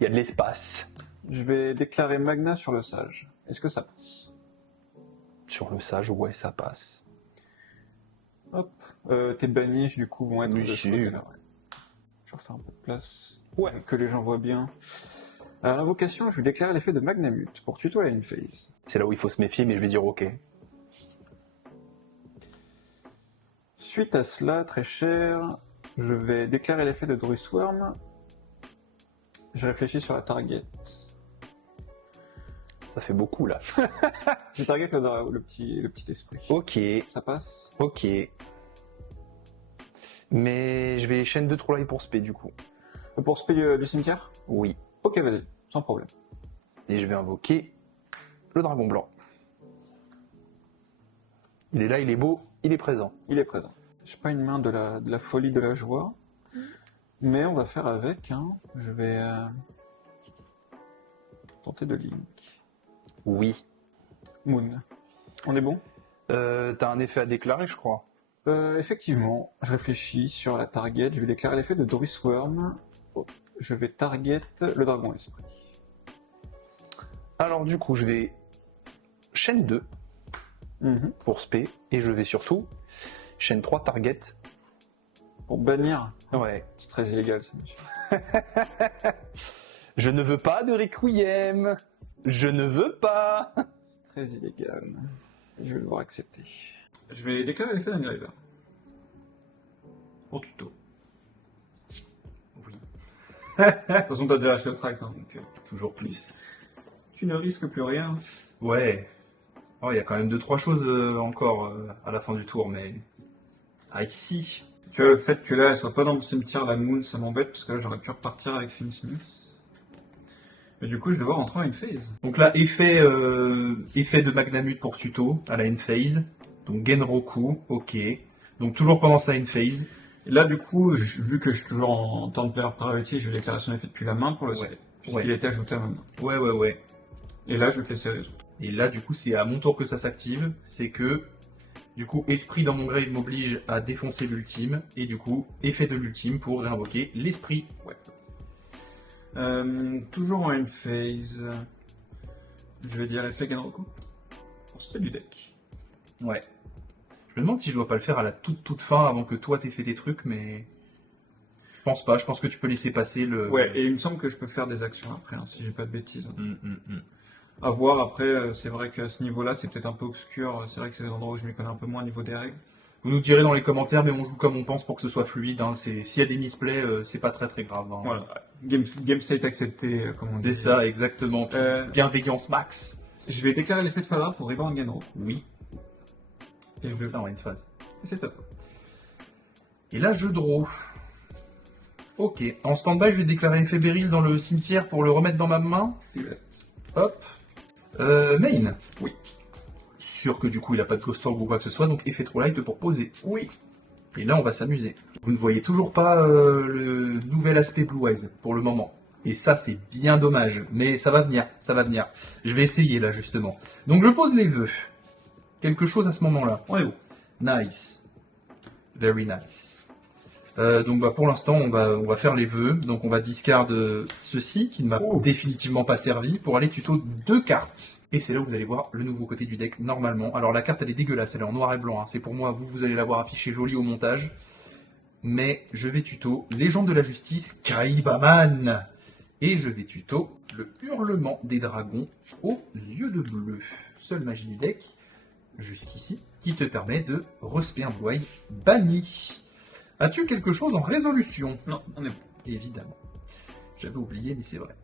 Il y a de l'espace. Je vais déclarer Magna sur le sage. Est-ce que ça passe? Sur le sage, ouais, ça passe. Hop. Tes baniches, du coup, vont être de ce côté-là. Ouais. Je refais un peu de place. Ouais. Que les gens voient bien. À l'invocation, je vais déclarer l'effet de Magnamut pour tutoyer une phase. C'est là où il faut se méfier, mais je vais dire ok. Suite à cela, très cher, je vais déclarer l'effet de Druisworm. Je réfléchis sur la target. Ça fait beaucoup là. Je target le petit esprit. Ok. Ça passe? Ok. Mais je vais chaîne de Trolley pour spé du coup. Pour spé du cimetière? Oui. Ok, vas-y, sans problème. Et je vais invoquer le dragon blanc. Il est là, il est beau, il est présent. Il est présent. J'ai pas une main de la folie, de la joie. Mais on va faire avec. Hein. Je vais tenter de Link. Oui. Moon. On est bon? T'as un effet à déclarer, je crois. Effectivement, je réfléchis sur la target. Je vais déclarer l'effet de Druisworm. Je vais target le dragon esprit. Alors du coup, je vais chaîne 2 pour spé, et je vais surtout chaîne 3 target. Pour bannir? Ouais. C'est très illégal, ça, monsieur. Je ne veux pas de Requiem. Je ne veux pas. C'est très illégal. Je vais devoir accepter. Je vais déclarer l'effet d'Unriver. Pour tuto. Oui. De toute façon, t'as déjà lâché le tract, hein, donc toujours plus. Tu ne risques plus rien. Ouais. Oh, il y a quand même 2-3 choses encore à la fin du tour, mais... Ah, ici. Tu vois, le fait que là, elle soit pas dans le cimetière, la Moon, ça m'embête, parce que là, j'aurais pu repartir avec Finsmith. Mais du coup, je vais devoir rentrer à une phase. Donc là, effet de Magnamut pour tuto, à la end phase. Donc Genroku, ok. Donc toujours pendant sa end phase. Et là, du coup, vu que je suis toujours en temps de player priority, je vais déclarer son effet depuis la main pour le save. Puisqu'il a été ajouté à ma main. Ouais. Et là, je vais te laisser résoudre. Et là, du coup, c'est à mon tour que ça s'active. C'est que, du coup, esprit dans mon grave m'oblige à défoncer l'ultime. Et du coup, effet de l'ultime pour réinvoquer l'esprit. Ouais. Toujours en end phase. Je vais dire effet Genroku. Pour ce du deck. Ouais. Je me demande si je dois pas le faire à la toute fin avant que toi t'aies fait tes trucs, mais... Je pense pas, je pense que tu peux laisser passer le... Ouais, et il me semble que je peux faire des actions après, hein, si j'ai pas de bêtises. À voir, après, c'est vrai qu'à ce niveau-là, c'est peut-être un peu obscur. C'est vrai que c'est des endroits où je m'y connais un peu moins au niveau des règles. Vous nous direz dans les commentaires, mais on joue comme on pense pour que ce soit fluide. Hein. S'il y a des misplays, c'est pas très grave. Hein. Voilà, game state accepté, comme on dit. C'est ça, exactement. Bienveillance max. Je vais déclarer l'effet de Fala pour Reborn Genro. Oui. Et je... Ça en une phase. Et c'est à toi. Et là, je draw. Ok. En stand-by, je vais déclarer effet Beryl dans le cimetière pour le remettre dans ma main. Hop. Main. Oui. Sûr que du coup, il a pas de Ghost Orb ou quoi que ce soit, donc effet Troll Light pour poser. Oui. Et là, on va s'amuser. Vous ne voyez toujours pas le nouvel aspect Blue Eyes pour le moment. Et ça, c'est bien dommage. Mais ça va venir, ça va venir. Je vais essayer là, justement. Donc, je pose les vœux. Quelque chose à ce moment-là. On est où? Nice. Very nice. Donc bah, pour l'instant, on va faire les vœux. Donc on va discard ceci, qui ne m'a définitivement pas servi, pour aller tuto 2 cartes. Et c'est là où vous allez voir le nouveau côté du deck, normalement. Alors la carte, elle est dégueulasse, elle est en noir et blanc. Hein. C'est pour moi, vous allez la voir affichée jolie au montage. Mais je vais tuto Légende de la Justice, Kaibaman. Et je vais tuto le Hurlement des Dragons aux yeux de bleu. Seule magie du deck, jusqu'ici, qui te permet de respect un Blue Eyes banni. As-tu quelque chose en résolution? Non, on est bon. Évidemment. J'avais oublié, mais c'est vrai.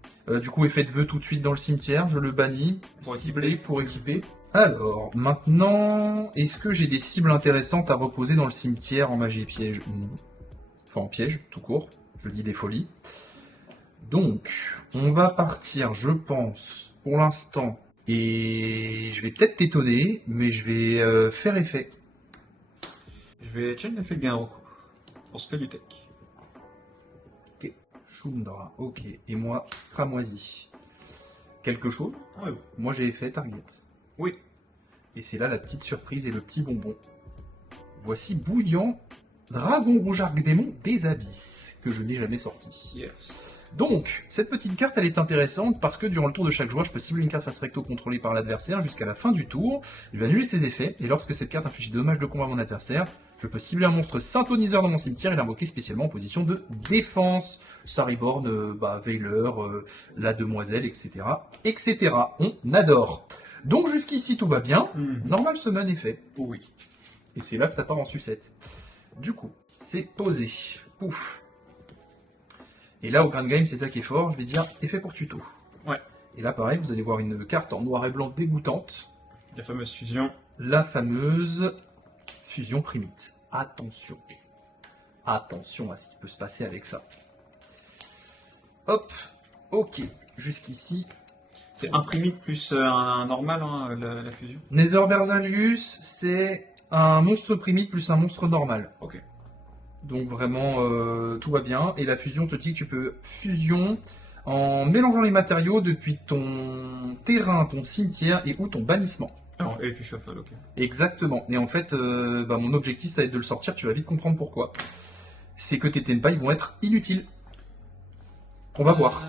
Du coup, effet de vœu tout de suite dans le cimetière, je le bannis. Pour ciblé pour équiper. Alors, maintenant, est-ce que j'ai des cibles intéressantes à reposer dans le cimetière en magie et piège? Non. Enfin, en piège, tout court. Je dis des folies. Donc, on va partir, je pense, pour l'instant, Et je vais peut-être t'étonner, mais je vais faire effet. Je vais chain l'effet de Genroku pour spell du deck. Ok, Shundra, ok. Et moi, Cramoisi. Quelque chose? Oui. Moi j'ai fait Target. Oui. Et c'est là la petite surprise et le petit bonbon. Voici Bouillant Dragon Rouge Arc Démon des Abysses, que je n'ai jamais sorti. Yes. Donc, cette petite carte, elle est intéressante parce que durant le tour de chaque joueur, je peux cibler une carte face recto contrôlée par l'adversaire jusqu'à la fin du tour. Je vais annuler ses effets, et lorsque cette carte inflige des dommages de combat à mon adversaire, je peux cibler un monstre synthoniseur dans mon cimetière et l'invoquer spécialement en position de défense. Ça reborn, Veiler, la demoiselle, etc. etc. On adore. Donc jusqu'ici, tout va bien. Normal summon est fait. Oui. Et c'est là que ça part en sucette. Du coup, c'est posé. Pouf. Et là, au Grand Game, c'est ça qui est fort. Je vais dire effet pour tuto. Ouais. Et là, pareil, vous allez voir une carte en noir et blanc dégoûtante. La fameuse fusion. La fameuse fusion primite. Attention. Attention à ce qui peut se passer avec ça. Hop. Ok. Jusqu'ici. C'est un primite plus un normal, hein, la fusion. Nether Berzalius, c'est un monstre primite plus un monstre normal. Ok. Donc vraiment, tout va bien. Et la fusion te dit que tu peux fusion en mélangeant les matériaux depuis ton terrain, ton cimetière et ou ton bannissement. Ah, et tu shuffles, ok. Exactement. Et en fait, mon objectif, ça va être de le sortir. Tu vas vite comprendre pourquoi. C'est que tes tempas, ils vont être inutiles. On va voir.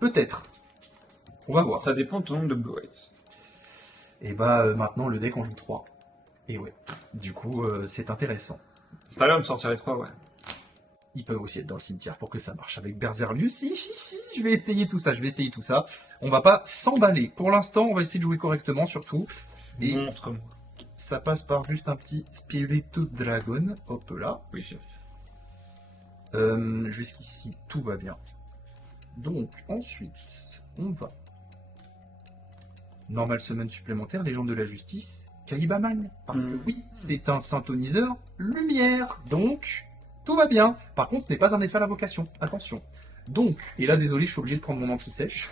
Peut-être. On va voir. Ça dépend de ton nombre de Blue Eyes. Et maintenant, le deck en joue 3. Et ouais. Du coup, c'est intéressant. C'est pas là, on me sortirait 3, ouais. Ils peuvent aussi être dans le cimetière pour que ça marche avec Berzerlius. Si, je vais essayer tout ça, On va pas s'emballer. Pour l'instant, on va essayer de jouer correctement, surtout. Et Montre-moi. ça passe par juste un petit Spirited Dragon. Hop là. Oui, chef. Jusqu'ici, tout va bien. Donc, ensuite, on va. Normal summon supplémentaire, Légende de la Justice, Kaibaman. Parce que oui, c'est un synthoniseur lumière. Donc, tout va bien. Par contre, ce n'est pas un effet à l'invocation. Attention. Donc, et là, désolé, je suis obligé de prendre mon anti-sèche.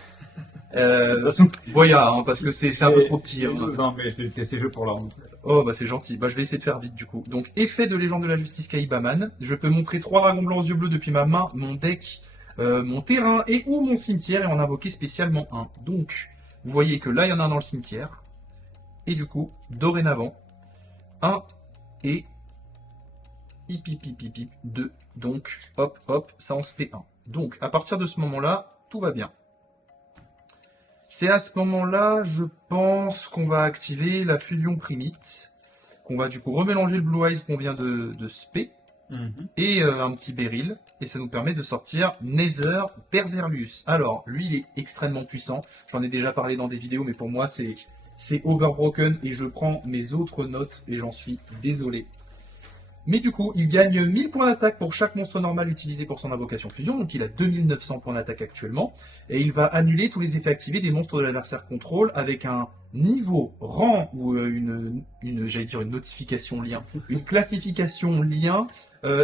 Voilà, hein, parce que c'est un peu trop petit. Hein. Non, mais c'est jeu pour la honte. Oh, c'est gentil. Je vais essayer de faire vite, du coup. Donc, effet de Légende de la Justice Kaibaman. Je peux montrer 3 dragons blancs aux yeux bleus depuis ma main, mon deck, mon terrain et ou mon cimetière, et en invoquer spécialement un. Donc, vous voyez que là, il y en a un dans le cimetière. Et du coup, dorénavant, 1 et hip, 2. Donc, hop, ça en se fait 1. Donc, à partir de ce moment-là, tout va bien. C'est à ce moment-là, je pense qu'on va activer la fusion primite. Qu'on va du coup remélanger le Blue Eyes qu'on vient de spé. Et un petit Beryl. Et ça nous permet de sortir Nether Berzerlius. Alors, lui, il est extrêmement puissant. J'en ai déjà parlé dans des vidéos, mais pour moi, c'est overbroken. Et je prends mes autres notes et j'en suis désolé. Mais du coup, il gagne 1000 points d'attaque pour chaque monstre normal utilisé pour son invocation fusion. Donc il a 2900 points d'attaque actuellement. Et il va annuler tous les effets activés des monstres de l'adversaire contrôle avec un niveau, rang ou j'allais dire une notification lien, une classification lien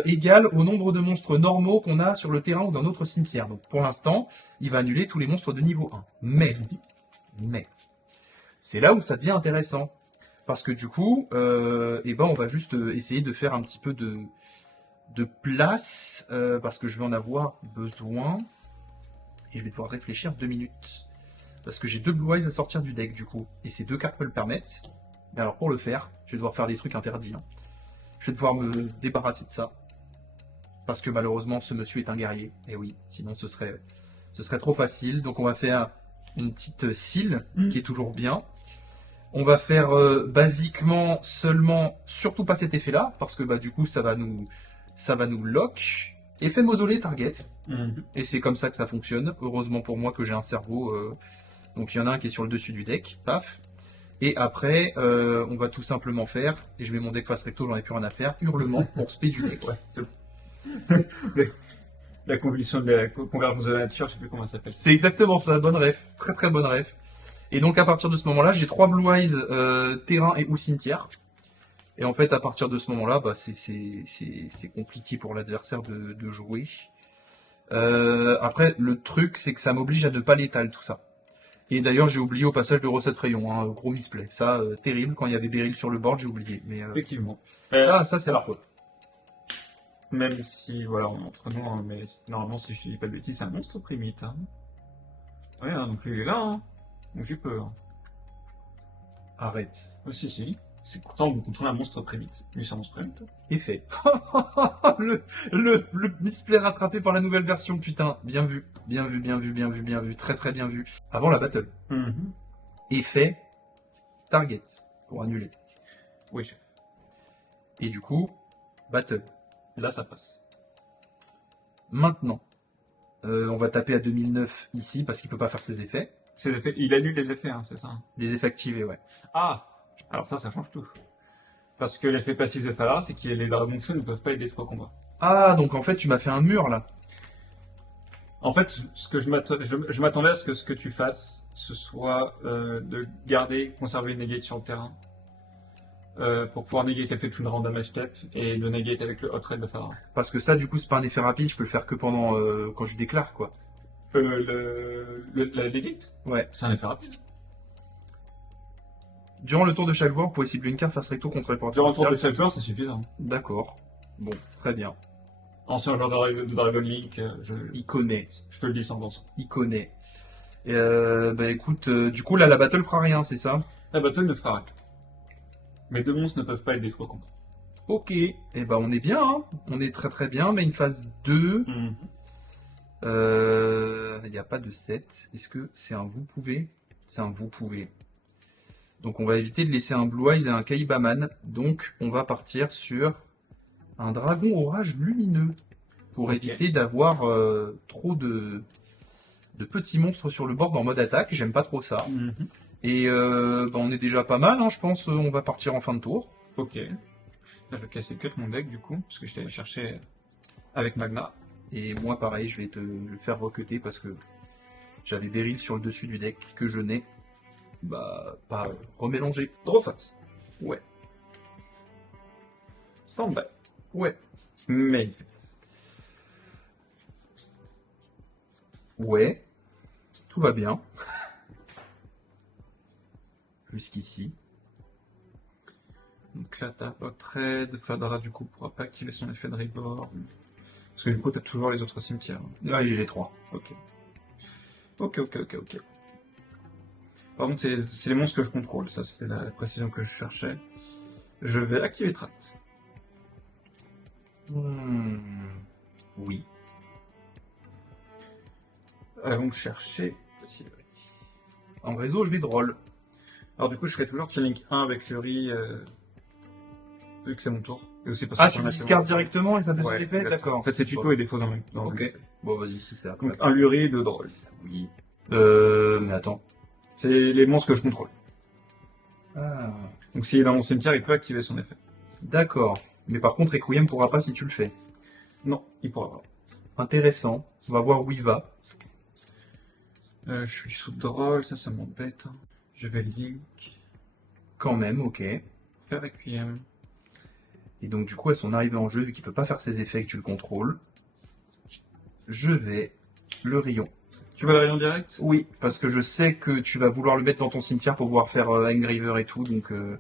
égale au nombre de monstres normaux qu'on a sur le terrain ou dans notre cimetière. Donc pour l'instant, il va annuler tous les monstres de niveau 1. Mais, c'est là où ça devient intéressant. Parce que du coup, on va juste essayer de faire un petit peu de place, parce que je vais en avoir besoin. Et je vais devoir réfléchir 2 minutes. Parce que j'ai 2 Blue Eyes à sortir du deck, du coup. Et ces 2 cartes me le permettent. Mais alors, pour le faire, je vais devoir faire des trucs interdits. Hein. Je vais devoir me débarrasser de ça. Parce que malheureusement, ce monsieur est un guerrier. Et oui, sinon ce serait trop facile. Donc on va faire une petite seal, qui est toujours bien. On va faire basiquement seulement, surtout pas cet effet-là, parce que du coup ça va nous lock. Effet mausolée target. Et c'est comme ça que ça fonctionne. Heureusement pour moi que j'ai un cerveau. Donc il y en a un qui est sur le dessus du deck. Paf. Et après, on va tout simplement faire, et je mets mon deck face recto, j'en ai plus rien à faire, hurlement pour spé du deck. Ouais, la convulsion de la convergence de la nature, je sais plus comment ça s'appelle. C'est exactement ça, bonne ref. Très très bonne ref. Et donc à partir de ce moment-là, j'ai 3 Blue Eyes terrain et ou cimetière. Et en fait, à partir de ce moment-là, c'est compliqué pour l'adversaire de jouer. Après, le truc, c'est que ça m'oblige à ne pas l'étal tout ça. Et d'ailleurs, j'ai oublié au passage de recette rayon, hein, gros misplay. Ça, terrible, quand il y avait Beryl sur le board, j'ai oublié. Mais Effectivement. ça c'est la faute. Même si, voilà, on est entre nous, hein, mais normalement, si je dis pas de bêtises, c'est un monstre primite. Hein. Ouais, hein, donc lui, il est là, hein. Donc j'ai peur. Arrête. Si. C'est pourtant, vous contrôlez un monstre primite. Lui, c'est un monstre primite. Effet. le misplay rattrapé par la nouvelle version, putain. Bien vu. Bien vu. Très très bien vu. Avant la battle. Effet. Target. Pour annuler. Oui, chef. Et du coup, battle. Là, ça passe. Maintenant, on va taper à 2009 ici parce qu'il peut pas faire ses effets. C'est l'effet. Il annule les effets, hein, c'est ça. Les effets activés, ouais. Ah! Alors ça change tout. Parce que l'effet passif de Falara, c'est que les dragons feu ne peuvent pas aider 3 combats. Ah, donc en fait, tu m'as fait un mur, là. En fait, ce que je m'attendais à ce que tu fasses, ce soit de conserver une negate sur le terrain, pour pouvoir negate l'effet de random damage step, et de negate avec le hot raid de Falara. Parce que ça, du coup, c'est pas un effet rapide, je peux le faire que pendant quand je déclare, quoi. La negate? Ouais. C'est un effet rapide. Durant le tour de chaque joueur, vous pouvez cibler une carte face recto contre les porteurs. Durant le tour de chaque joueur, c'est suffisant. D'accord. Bon, très bien. Ancien joueur de Dragon Link, Il connaît. je te le dis sans penser. Il connaît. Bah écoute, du coup, là, la battle fera rien, c'est ça? La battle ne fera rien. Mes 2 monstres ne peuvent pas aider 3 combats. Ok. Et bah on est bien, hein. On est très très bien, mais une phase 2. Il n'y a pas de 7. Est-ce que c'est un vous pouvez? C'est un vous pouvez. Donc on va éviter de laisser un Blue Eyes et un Kaibaman. Donc on va partir sur un Dragon Orage lumineux. Pour éviter d'avoir trop de petits monstres sur le board en mode attaque. J'aime pas trop ça. Et bah, on est déjà pas mal, hein, je pense. On va partir en fin de tour. Ok. Là, je vais casser cut mon deck du coup, parce que je t'ai allé chercher avec Magna. Et moi pareil, je vais te le faire recuter parce que j'avais Beryl sur le dessus du deck que je n'ai pas remélangé. Draw face. Ouais. Stand by. Ouais. Mais. Ouais. Tout va bien. Jusqu'ici. Donc là, t'as hot raid. Fadara du coup pourra pas activer son effet de reborn. Parce que du coup, t'as toujours les autres cimetières. Là, j'ai les 3. Ok. Par contre, c'est les monstres que je contrôle. Ça, c'est la précision que je cherchais. Je vais activer Tract. Oui. Allons chercher. En réseau, je vais droll. Alors du coup, je serai toujours Channeling 1 avec Fury, vu que c'est mon tour. Et aussi parce Tu discardes directement et ça fait son effet? D'accord. En fait, c'est tuto et défaut dans le même temps. Ok. Bon, vas-y, si c'est Donc un Lurie de drôle. Oui. Mais attends. C'est les monstres que je contrôle. Ah. Donc s'il est dans mon cimetière, il peut activer son effet. D'accord. Mais par contre, Requiem pourra pas si tu le fais. Non, il pourra pas. Intéressant. On va voir où il va. Je suis sous drôle, ça m'embête. Je vais link. Quand même, ok. Faire Requiem. Et donc du coup, à son arrivée en jeu, vu qu'il peut pas faire ses effets et que tu le contrôles, je vais le rayon. Tu vas le rayon direct? Oui, parce que je sais que tu vas vouloir le mettre dans ton cimetière pour pouvoir faire Engraver et tout, donc je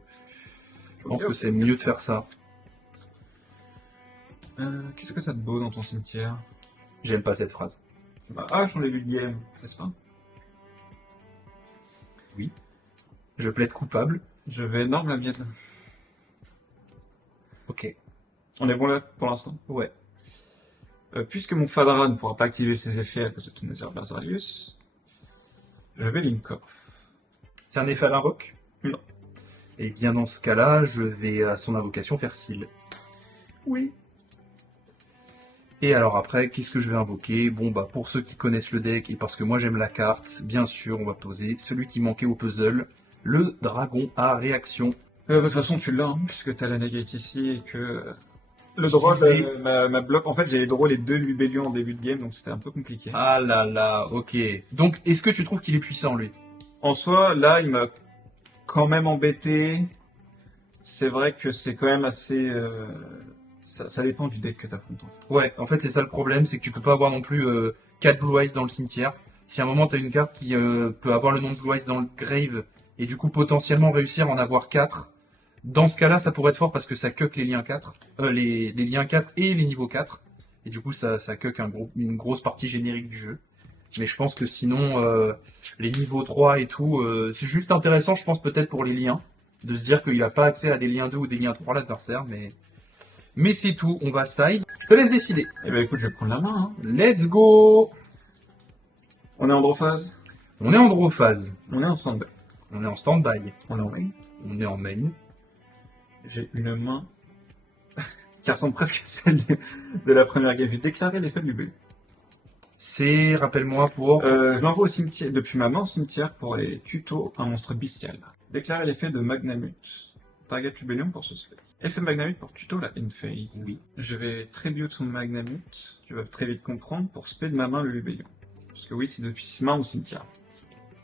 pense que c'est mieux de faire ça. Qu'est-ce que t'as de beau dans ton cimetière? J'aime pas cette phrase. Ah, j'en ai vu le game, c'est ça? Oui. Je plaide coupable. Je vais norme la mienne. Ok. On est bon là pour l'instant? Ouais. Puisque mon Fadara ne pourra pas activer ses effets à cause de ton Nether Lazarius, je vais link off. C'est un effet à l'invoque? Non. Et bien dans ce cas-là, je vais à son invocation faire seal. Oui. Et alors après, qu'est-ce que je vais invoquer? Bon bah pour ceux qui connaissent le deck et parce que moi j'aime la carte, bien sûr on va poser celui qui manquait au puzzle, le dragon à réaction. De toute façon tu l'as, hein, puisque t'as la negate ici et que... Le draw ma bloque, en fait j'ai les draws les 2 Lubélion en début de game, donc c'était un peu compliqué. Ah là là, ok. Donc est-ce que tu trouves qu'il est puissant lui? En soi, là il m'a quand même embêté. C'est vrai que c'est quand même assez... Ça dépend du deck que t'affrontes. Ouais, en fait c'est ça le problème, c'est que tu peux pas avoir non plus 4 Blue Eyes dans le cimetière. Si à un moment tu as une carte qui peut avoir le nom de Blue Eyes dans le grave et du coup potentiellement réussir à en avoir 4, dans ce cas-là ça pourrait être fort parce que ça cuck les liens 4, les liens 4 et les niveaux 4. Et du coup ça cuck une grosse partie générique du jeu. Mais je pense que sinon les niveaux 3 et tout, c'est juste intéressant je pense peut-être pour les liens. De se dire qu'il n'a pas accès à des liens 2 ou des liens 3 l'adversaire, mais c'est tout, on va side. Je te laisse décider. Eh ben écoute, je vais prendre la main. Hein. Let's go. On est en draw phase. On est en draw phase. On est en stand-by. On est en stand-by. On est en main. On est en main. J'ai une main qui ressemble presque à celle de la première game. J'ai déclaré l'effet de l'UB. C'est, rappelle-moi, pour... Je l'envoie au cimetière, depuis ma main au cimetière pour les tutos un monstre bestial. Déclarer l'effet de Magnamut. Target Lubellion pour ce spell. Effet Magnamut pour tuto la end phase. Oui. Je vais tribute mon Magnamut. Tu vas très vite comprendre pour spell de ma main le Lubellion. Parce que oui, c'est depuis main au cimetière.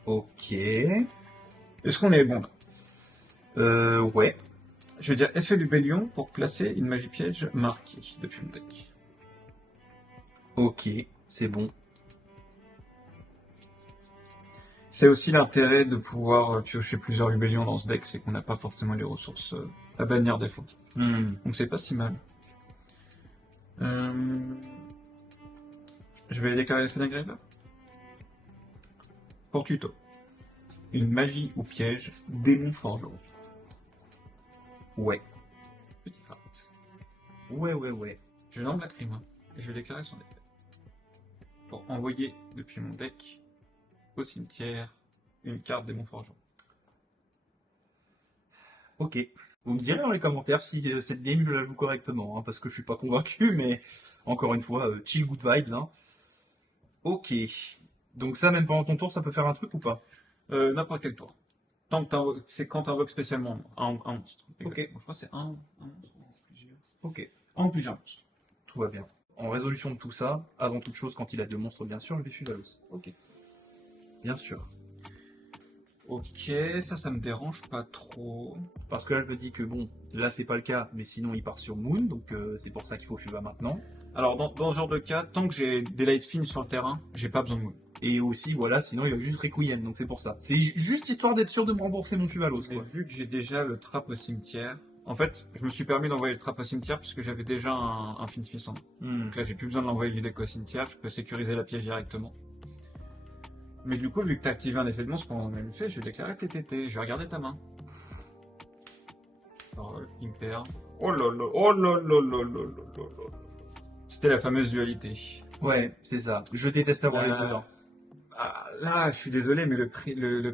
Ok. Est-ce qu'on est bon là? Ouais. Je vais dire effet Lubellion pour placer une magie piège marquée depuis mon deck. Ok, c'est bon. C'est aussi l'intérêt de pouvoir piocher plusieurs Lubellions dans ce deck, c'est qu'on n'a pas forcément les ressources à bannir des fois. Donc c'est pas si mal. Je vais déclarer l'effet d'Engraver. Pour tuto. Une magie ou piège, démon forgeron. Ouais. Petite rate. Ouais. Je lance la crime et je vais déclarer son effet. Pour envoyer depuis mon deck au cimetière une carte démon forgeron. Ok. Vous me direz dans les commentaires si cette game je la joue correctement, hein, parce que je suis pas convaincu, mais encore une fois, chill good vibes. Hein. Ok. Donc ça, même pendant ton tour, ça peut faire un truc ou pas? N'importe quel tour. Tant que c'est quand tu invoques spécialement un monstre. Ok. Bon, je crois que c'est un monstre ou plusieurs. Ok. Un ou plusieurs monstres. Tout va bien. En résolution de tout ça, avant toute chose, quand il a 2 monstres, bien sûr, je vais Fuvalos. Ok. Bien sûr. Ok, ça me dérange pas trop. Parce que là, je me dis que bon, là, c'est pas le cas, mais sinon, il part sur Moon, donc c'est pour ça qu'il faut Fuva maintenant. Alors, dans ce genre de cas, tant que j'ai des light fins sur le terrain, j'ai pas besoin de Moon. Et aussi, voilà, sinon, il y a juste Requiem, donc c'est pour ça. C'est juste histoire d'être sûr de me rembourser mon Fuvalos, Mais quoi. vu que j'ai déjà le trap au cimetière, en fait, je me suis permis d'envoyer le trap au cimetière puisque j'avais déjà un fin puissant. Donc là, j'ai plus besoin de l'envoyer du deck au cimetière, je peux sécuriser la piège directement. Mais du coup, vu que t'as activé un effet de monstre pendant le même fait, je vais déclarer TTT. Je vais regarder ta main. Alors, Imper. Oh là là, oh là là là là là là là. C'était la fameuse dualité. Ouais, c'est ça. Je déteste avoir les deux dents. Ah, là, je suis désolé, mais le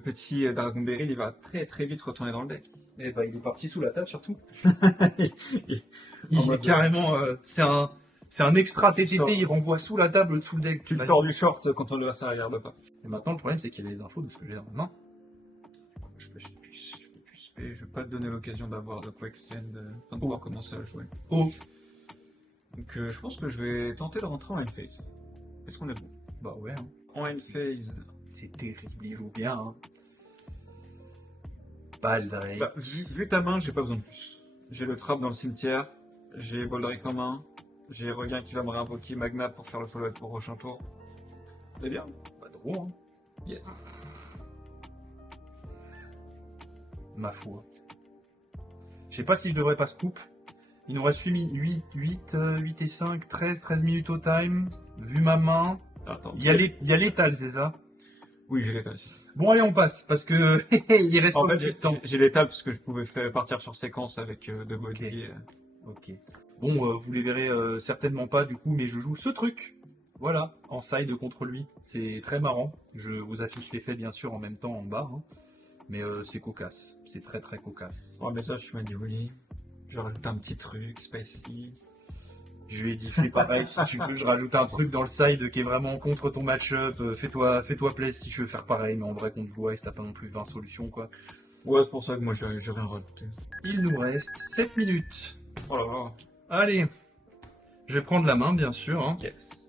petit Dragonberry, il va très très vite retourner dans le deck. Eh ben, il est parti sous la table, surtout. Il- Il En est mode- carrément... c'est un extra TTT, Sort. il renvoie sous la table, sous le deck. Tu le sors du short quand on le regarde pas. Et maintenant, le problème, c'est qu'il y a les infos de ce que j'ai dans ma main. Je peux plus spé, je vais pas te donner l'occasion d'avoir de quoi extend, de pouvoir commencer à jouer. Oh. Donc je pense que je vais tenter de rentrer en end phase. Est-ce qu'on est bon? Bah ouais, hein. En end phase. C'est terrible, il joue bien. Hein. Baldrey. Bah, vu ta main, j'ai pas besoin de plus. J'ai le trap dans le cimetière, j'ai Baldric en main, j'ai Regain qui va me réinvoquer Magna pour faire le follow-up pour le prochain tour. C'est bien? Pas drôle, hein. Yes. Ma foi. Je sais pas si je devrais pas scoop. Il nous reste 8 et 5, 13 minutes au time. Vu ma main. Attends. Il y a l'étal, c'est ça? Oui, j'ai l'étal. Bon, allez, on passe, parce que il reste En pas fait, beaucoup de temps. j'ai l'étal parce que je pouvais partir sur séquence avec de body. Ok. Bon, vous les verrez certainement pas du coup, mais je joue ce truc. Voilà, en side contre lui. C'est très marrant. Je vous affiche l'effet bien sûr en même temps en bas. Hein. Mais c'est cocasse. C'est très très cocasse. Oh, mais ça, je m'as dit oui. Je rajoute un petit truc, spicy. Je lui ai dit, fais pareil si tu veux. Je rajoute un truc dans le side qui est vraiment contre ton match-up. Fais-toi plaisir si tu veux faire pareil. Mais en vrai, contre Blue Eyes, t'as pas non plus 20 solutions quoi. Ouais, c'est pour ça que moi j'ai rien rajouté. Il nous reste 7 minutes. Oh là là. Allez. Je vais prendre la main bien sûr. Hein. Yes.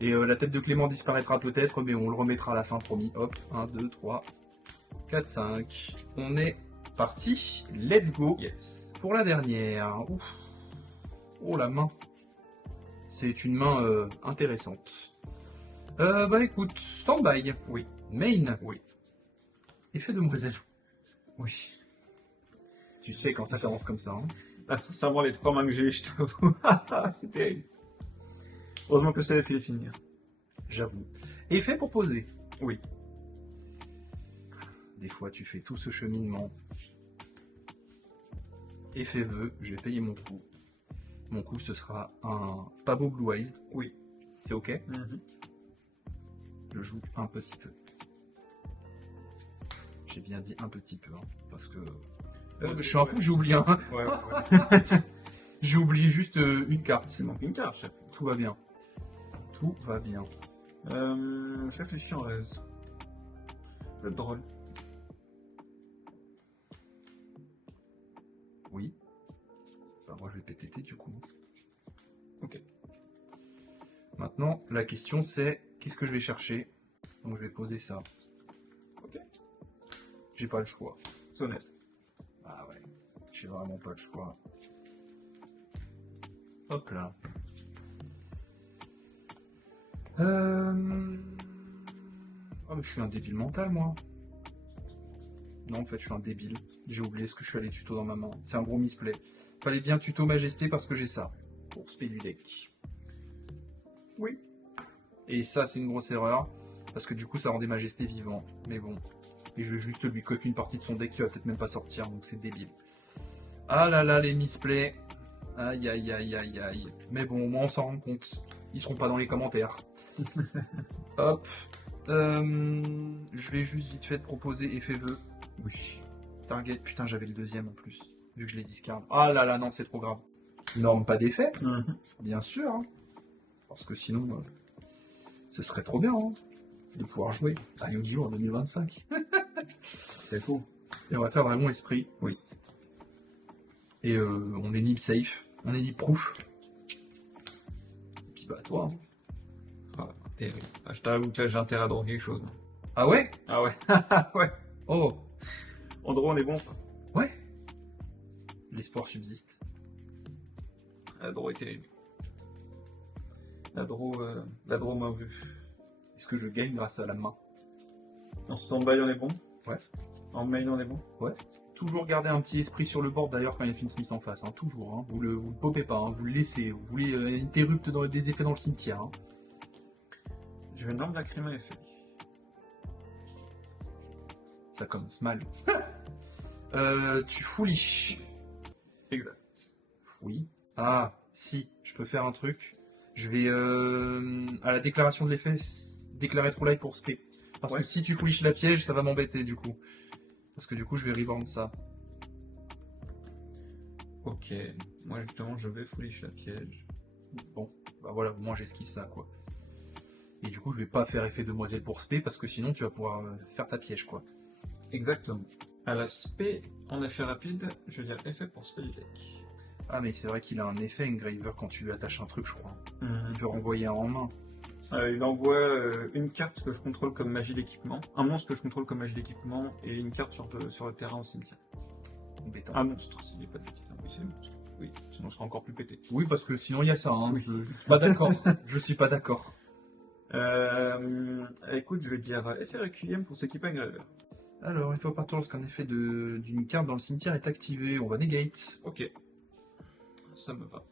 Et la tête de Clément disparaîtra peut-être, mais on le remettra à la fin, promis. Hop, 1, 2, 3, 4, 5. On est parti. Let's go. Yes. Pour la dernière. Ouf. Oh, la main. C'est une main intéressante. Bah écoute, stand-by. Oui. Main. Oui. Effet demoiselle. Oui. Tu sais quand ça commence comme ça. Hein. Là, sincèrement, les 3 mains que j'ai eues, je t'avoue. C'est terrible. Heureusement que ça a fait les finir. J'avoue. Effet proposé. Oui. Des fois, tu fais tout ce cheminement. Effet vœu, je vais payer mon coup. Mon coup, ce sera un Pabo Blue Eyes. Oui. C'est ok. Mhm. Je joue un petit peu. J'ai bien dit un petit peu, hein, parce que... je suis un fou, j'ai oublié un. Ouais, ouais. J'ai oublié juste une carte. Il manque une carte, chef. Tout va bien. Tout va bien. Je réfléchis en raise. Le drôle. Oui. Bah, moi, je vais PTT du coup. Ok. Maintenant, la question c'est qu'est-ce que je vais chercher? Donc, je vais poser ça. Ok. J'ai pas le choix. C'est honnête. Ah ouais. J'ai vraiment pas le choix. Hop là. Oh, mais je suis un débile mental, moi. Non, en fait, je suis un débile. J'ai oublié ce que je suis allé tuto dans ma main. C'est un gros misplay. Fallait bien tuto majesté parce que j'ai ça. Pour spell du deck. Oui. Et ça, c'est une grosse erreur. Parce que du coup, ça rendait majesté vivant. Mais bon. Et je vais juste lui coque une partie de son deck qui va peut-être même pas sortir. Donc c'est débile. Ah là là, les misplays. Aïe aïe aïe aïe aïe. Mais bon, au moins on s'en rend compte. Ils seront pas dans les commentaires. Hop. Je vais juste vite fait proposer effet vœu. Oui. Target. Putain, j'avais le deuxième en plus. Vu que je l'ai discard. Ah là là, non, c'est trop grave. Norme pas d'effet. Bien sûr. Hein. Parce que sinon, ce serait trop bien hein, de pouvoir jouer à Yu-Gi-Oh! En 2025. C'est fou. Et on va faire Dragon Esprit. Oui. Et on est nib safe. On est nib proof. Et puis bah toi. Hein. Ah, terrible. Ah, je t'avoue que là j'ai intérêt à droguer quelque chose. Ah ouais? Ah ouais. Ouais. Oh. En draw on est bon. Ouais. L'espoir subsiste. La draw est terrible. La draw m'a vu. Est-ce que je gagne grâce à la main? En stand-by on est bon. Ouais. En main on est bon. Ouais. Toujours garder un petit esprit sur le board d'ailleurs quand il y a Finsmith en face. Hein. Toujours. Hein. Vous le popez pas. Hein. Vous le laissez. Vous voulez interrupt dans des effets dans le cimetière. Hein. Je vais norme la crème à effet. Ça commence mal. Tu foolish. Exact. Oui. Ah, si. Je peux faire un truc. Je vais à la déclaration de l'effet déclarer True Light pour spé. Parce que si tu foolish la piège, ça va m'embêter du coup. Parce que du coup, je vais reborn ça. Ok. Moi justement, je vais foolish la piège. Bon, bah voilà, moi j'esquive ça quoi. Et du coup, je vais pas faire effet demoiselle pour spé parce que sinon tu vas pouvoir faire ta piège quoi. Exactement. À la spé, en effet rapide, je vais dire effet pour spé du deck. Ah, mais c'est vrai qu'il a un effet Engraver quand tu lui attaches un truc, je crois. Il peut renvoyer un en main. Il envoie une carte que je contrôle comme magie d'équipement, un monstre que je contrôle comme magie d'équipement, et une carte sur le terrain au cimetière. Embêtant. Un monstre, s'il n'est pas d'équipement. Oui, c'est un monstre. Oui, sinon on sera encore plus pété. Oui, parce que sinon il y a ça. Hein. Oui. Je suis pas d'accord. Je suis pas d'accord. Écoute, je vais dire effet Requiem pour s'équiper à Engraver. Alors, il faut partir lorsqu'un effet d'une carte dans le cimetière est activé. On va negate. Ok. Ça me va.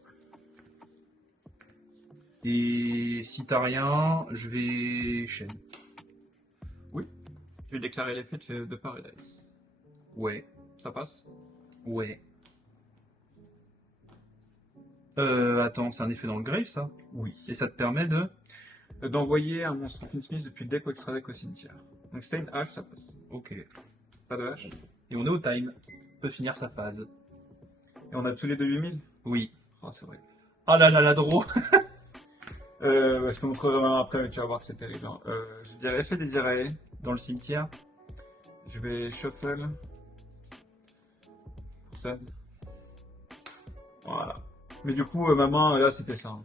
Et si t'as rien, je vais chaîne. Je vais déclarer l'effet de Paradise. Ouais. Ça passe? Ouais. Attends, c'est un effet dans le grave ça? Oui. Et ça te permet de... D'envoyer un monstre Finsmith depuis le deck ou extra deck au cimetière. Donc si t'as une hache, ça passe. Ok. Pas de hache. Et on est au time. On peut finir sa phase. Et on a tous les deux 8000? Oui. Oh, c'est vrai. Ah là là, la draw. Je peux montrer vraiment après, mais tu vas voir que c'est terrible. Hein. Je dirais effet désiré. Dans le cimetière. Je vais shuffle. Ça. Voilà. Mais du coup, ma main, là, c'était ça. Hein.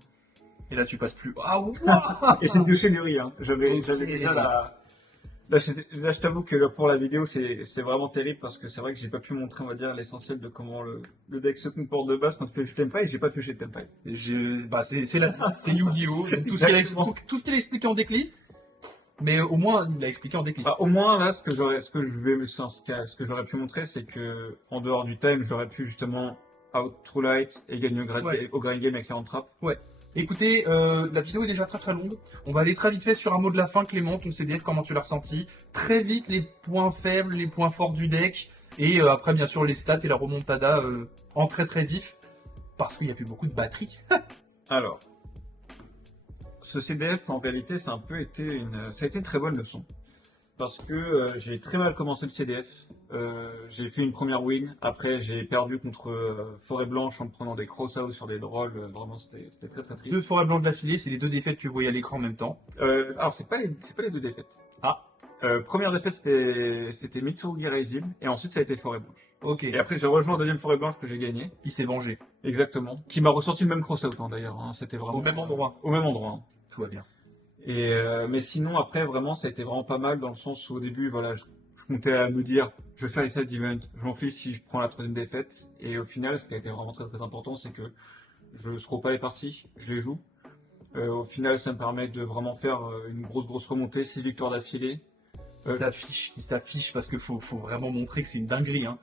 Et là, tu passes plus. Ah ouais. Et j'ai pioché Nuri. Hein. J'avais Ok. déjà la... Là, je t'avoue que là, pour la vidéo, c'est vraiment terrible parce que c'est vrai que j'ai pas pu montrer, on va dire, l'essentiel de comment le deck se comporte de base quand tu pioches Tempai, et j'ai pas pioché Tempai. Bah, c'est Yu-Gi-Oh! Donc, tout ce qu'il a expliqué en decklist, Mais au moins, il l'a expliqué en decklist. Bah, au moins là, ce que j'aurais pu montrer, c'est que en dehors du time, j'aurais pu justement out True Light et gagner au grind game avec les hand trap. Ouais. Écoutez, la vidéo est déjà très très longue. On va aller très vite fait sur un mot de la fin. Clément, ton CDF, comment tu l'as ressenti? Très vite, les points faibles, les points forts du deck. Et après, bien sûr, les stats et la remontada en très très vif. Parce qu'il n'y a plus beaucoup de batterie. Alors, ce CDF, en réalité, ça a été une très bonne leçon. Parce que j'ai très mal commencé le CDF. J'ai fait une première win. Après, j'ai perdu contre Forêt Blanche en me prenant des cross-out sur des drôles. Vraiment, c'était très très triste. 2 forêts blanches d'affilée, c'est les 2 défaites que vous voyez à l'écran en même temps. Alors, c'est pas les deux défaites. Ah. Première défaite, c'était Mitsurugi Raizil. Et ensuite, ça a été Forêt Blanche. Ok. Et après, j'ai rejoint la deuxième Forêt Blanche que j'ai gagnée. Il s'est vengé. Exactement. Qui m'a ressorti le même cross-out, hein, d'ailleurs. Hein. C'était vraiment... Au même endroit. Au même endroit. Hein. Tout va bien. Et mais sinon après vraiment ça a été vraiment pas mal dans le sens où au début voilà je comptais à me dire je vais faire les side events, je m'en fiche si je prends la troisième défaite et au final ce qui a été vraiment très très important c'est que je scroll pas les parties, je les joue. Au final ça me permet de vraiment faire une grosse remontée, 6 victoires d'affilée. Il s'affiche parce qu'il faut vraiment montrer que c'est une dinguerie. Hein.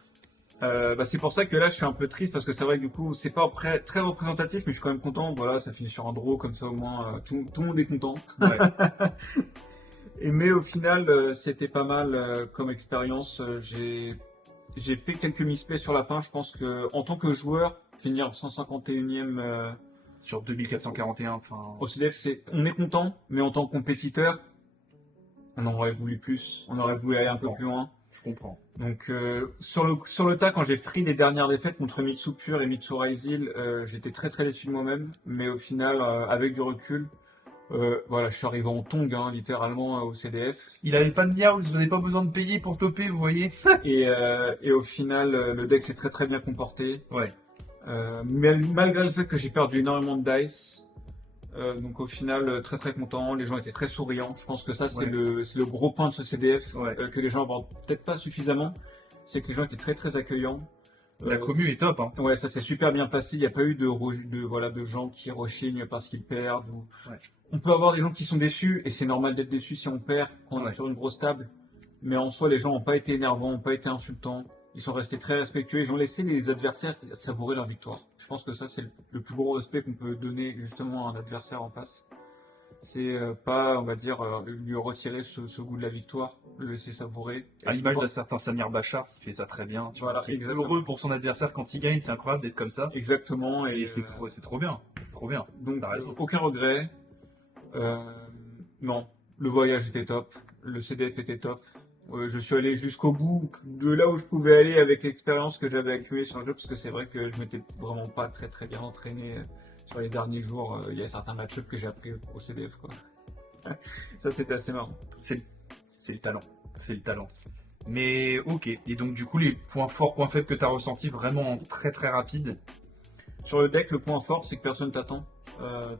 C'est pour ça que là je suis un peu triste parce que c'est vrai que du coup c'est pas très représentatif mais je suis quand même content, voilà ça finit sur un draw comme ça au moins tout le monde est content. Ouais. Mais au final c'était pas mal comme expérience, j'ai fait quelques misplays sur la fin, je pense que en tant que joueur finir 151e Sur 2441, enfin... au CDF on est content mais en tant que compétiteur on en aurait voulu plus, on aurait voulu aller un peu plus loin. Je comprends. Donc sur le tas, quand j'ai pris les dernières défaites contre Mitsu Pure et Mitsu Raizil, j'étais très très déçu de moi-même. Mais au final, avec du recul, voilà, je suis arrivé en tongue, hein, littéralement, au CDF. Il avait pas de miaou, vous n'avez pas besoin de payer pour toper, vous voyez. Et au final, le deck s'est très très bien comporté. Ouais. Mais malgré le fait que j'ai perdu énormément de dice, donc au final très très content, les gens étaient très souriants. Je pense que ça c'est le gros point de ce CDF que les gens abordent peut-être pas suffisamment, c'est que les gens étaient très très accueillants. La commu est top. Hein. Ouais, ça s'est super bien passé. Il n'y a pas eu de gens qui rechignent parce qu'ils perdent. Ouais. On peut avoir des gens qui sont déçus et c'est normal d'être déçu si on perd quand on est sur une grosse table. Mais en soi, les gens n'ont pas été énervants, n'ont pas été insultants. Ils sont restés très respectueux. Ils ont laissé les adversaires savourer leur victoire. Je pense que ça, c'est le plus gros respect qu'on peut donner justement à un adversaire en face. C'est pas, on va dire, lui retirer ce goût de la victoire, le laisser savourer. À l'image d'un certain Samir Bachar qui fait ça très bien. Voilà, qui est exactement. heureux pour son adversaire quand il gagne, c'est incroyable d'être comme ça. Exactement. Et c'est trop bien. C'est trop bien. Donc, T'as raison. aucun regret. Non, le voyage était top. Le CDF était top. Je suis allé jusqu'au bout de là où je pouvais aller avec l'expérience que j'avais accumulée sur le jeu, parce que c'est vrai que je m'étais vraiment pas très très bien entraîné sur les derniers jours. Il y a certains match-ups que j'ai appris au CDF, quoi. Ça, c'était assez marrant. C'est le talent. C'est le talent. Mais ok. Et donc du coup, les points forts, points faibles que tu as ressentis vraiment très très rapide. Sur le deck, le point fort, c'est que personne t'attend.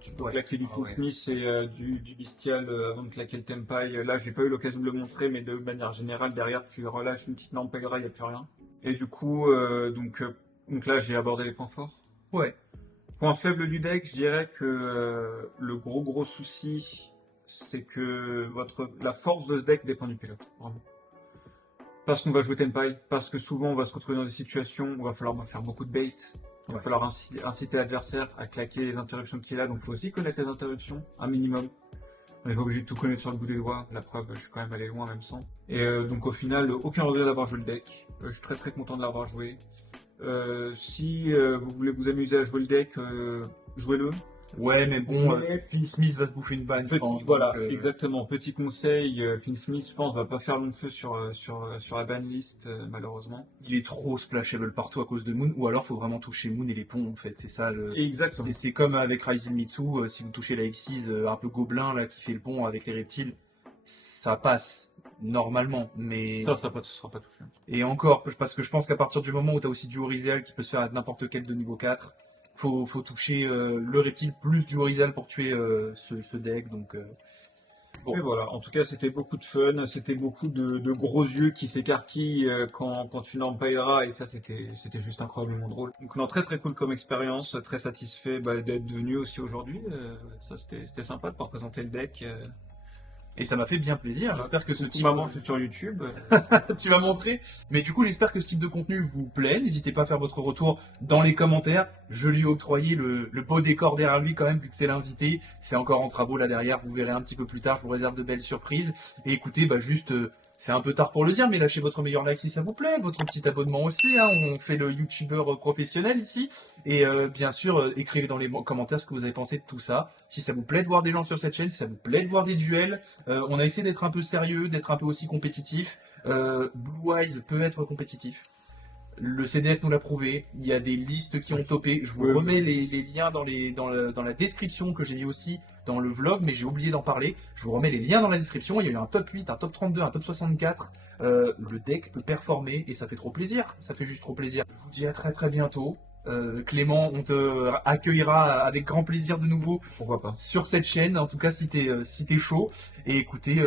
Tu peux claquer du Full ouais. Smith et du Bestial avant de claquer le Tempai. Là, j'ai pas eu l'occasion de le montrer, mais de manière générale, derrière, tu relâches une petite lampe Pegra, il n'y a plus rien. Et du coup, donc là, j'ai abordé les points forts. Ouais. Point faible du deck, je dirais que le gros souci, c'est que la force de ce deck dépend du pilote, vraiment. Parce qu'on va jouer Tempai, parce que souvent on va se retrouver dans des situations où il va falloir faire beaucoup de bait, il va falloir inciter l'adversaire à claquer les interruptions qu'il a, donc il faut aussi connaître les interruptions, un minimum. On n'est pas obligé de tout connaître sur le bout des doigts, la preuve, je suis quand même allé loin même sans. Et donc au final, aucun regret d'avoir joué le deck, je suis très très content de l'avoir joué. Si vous voulez vous amuser à jouer le deck, jouez-le. Ouais, mais bon, Finn Smith va se bouffer une banne, je pense. Voilà, donc, exactement. Petit conseil, Finn Smith, je pense, va pas faire long feu sur la banlist, malheureusement. Il est trop splashable partout à cause de Moon, ou alors faut vraiment toucher Moon et les ponts en fait. C'est ça le. Exactement. C'est comme avec Ryzen Mitsu, si vous touchez la X6 un peu gobelin là qui fait le pont avec les reptiles, ça passe normalement, mais. Ça sera pas touché. Et encore, parce que je pense qu'à partir du moment où tu as aussi du Orizel qui peut se faire à n'importe quel de niveau 4, faut toucher le reptile plus du Orizel pour tuer ce deck. Donc, bon. Et voilà, en tout cas c'était beaucoup de fun, c'était beaucoup de gros yeux qui s'écarquillent quand tu n'empairas et ça c'était juste incroyablement drôle. Donc non, très très cool comme expérience, très satisfait d'être venu aussi aujourd'hui. Ça c'était sympa de pouvoir présenter le deck. Et ça m'a fait bien plaisir. J'espère que ce type... Maman, je suis sur YouTube. tu m'as montré. Mais du coup, j'espère que ce type de contenu vous plaît. N'hésitez pas à faire votre retour dans les commentaires. Je lui ai octroyé le beau décor derrière lui quand même, vu que c'est l'invité. C'est encore en travaux là derrière. Vous verrez un petit peu plus tard. Je vous réserve de belles surprises. Et écoutez, bah juste... c'est un peu tard pour le dire, mais lâchez votre meilleur like si ça vous plaît, votre petit abonnement aussi, hein, on fait le youtubeur professionnel ici, et bien sûr, écrivez dans les commentaires ce que vous avez pensé de tout ça, si ça vous plaît de voir des gens sur cette chaîne, si ça vous plaît de voir des duels, on a essayé d'être un peu sérieux, d'être un peu aussi compétitif, Blue Eyes peut être compétitif. Le CDF nous l'a prouvé, il y a des listes qui ont topé, je vous remets les liens dans la description que j'ai mis aussi dans le vlog, mais j'ai oublié d'en parler, je vous remets les liens dans la description, il y a eu un top 8, un top 32, un top 64, le deck peut performer et ça fait trop plaisir, ça fait juste trop plaisir. Je vous dis à très très bientôt, Clément, on te accueillera avec grand plaisir de nouveau. Pourquoi pas. Sur cette chaîne, en tout cas si t'es chaud, et écoutez,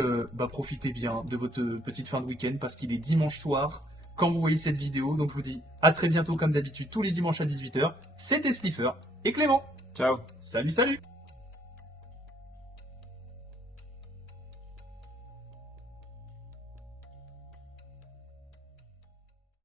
profitez bien de votre petite fin de week-end parce qu'il est dimanche soir quand vous voyez cette vidéo, donc je vous dis à très bientôt comme d'habitude tous les dimanches à 18 h. C'était Slifer et Clément. Ciao. Salut salut.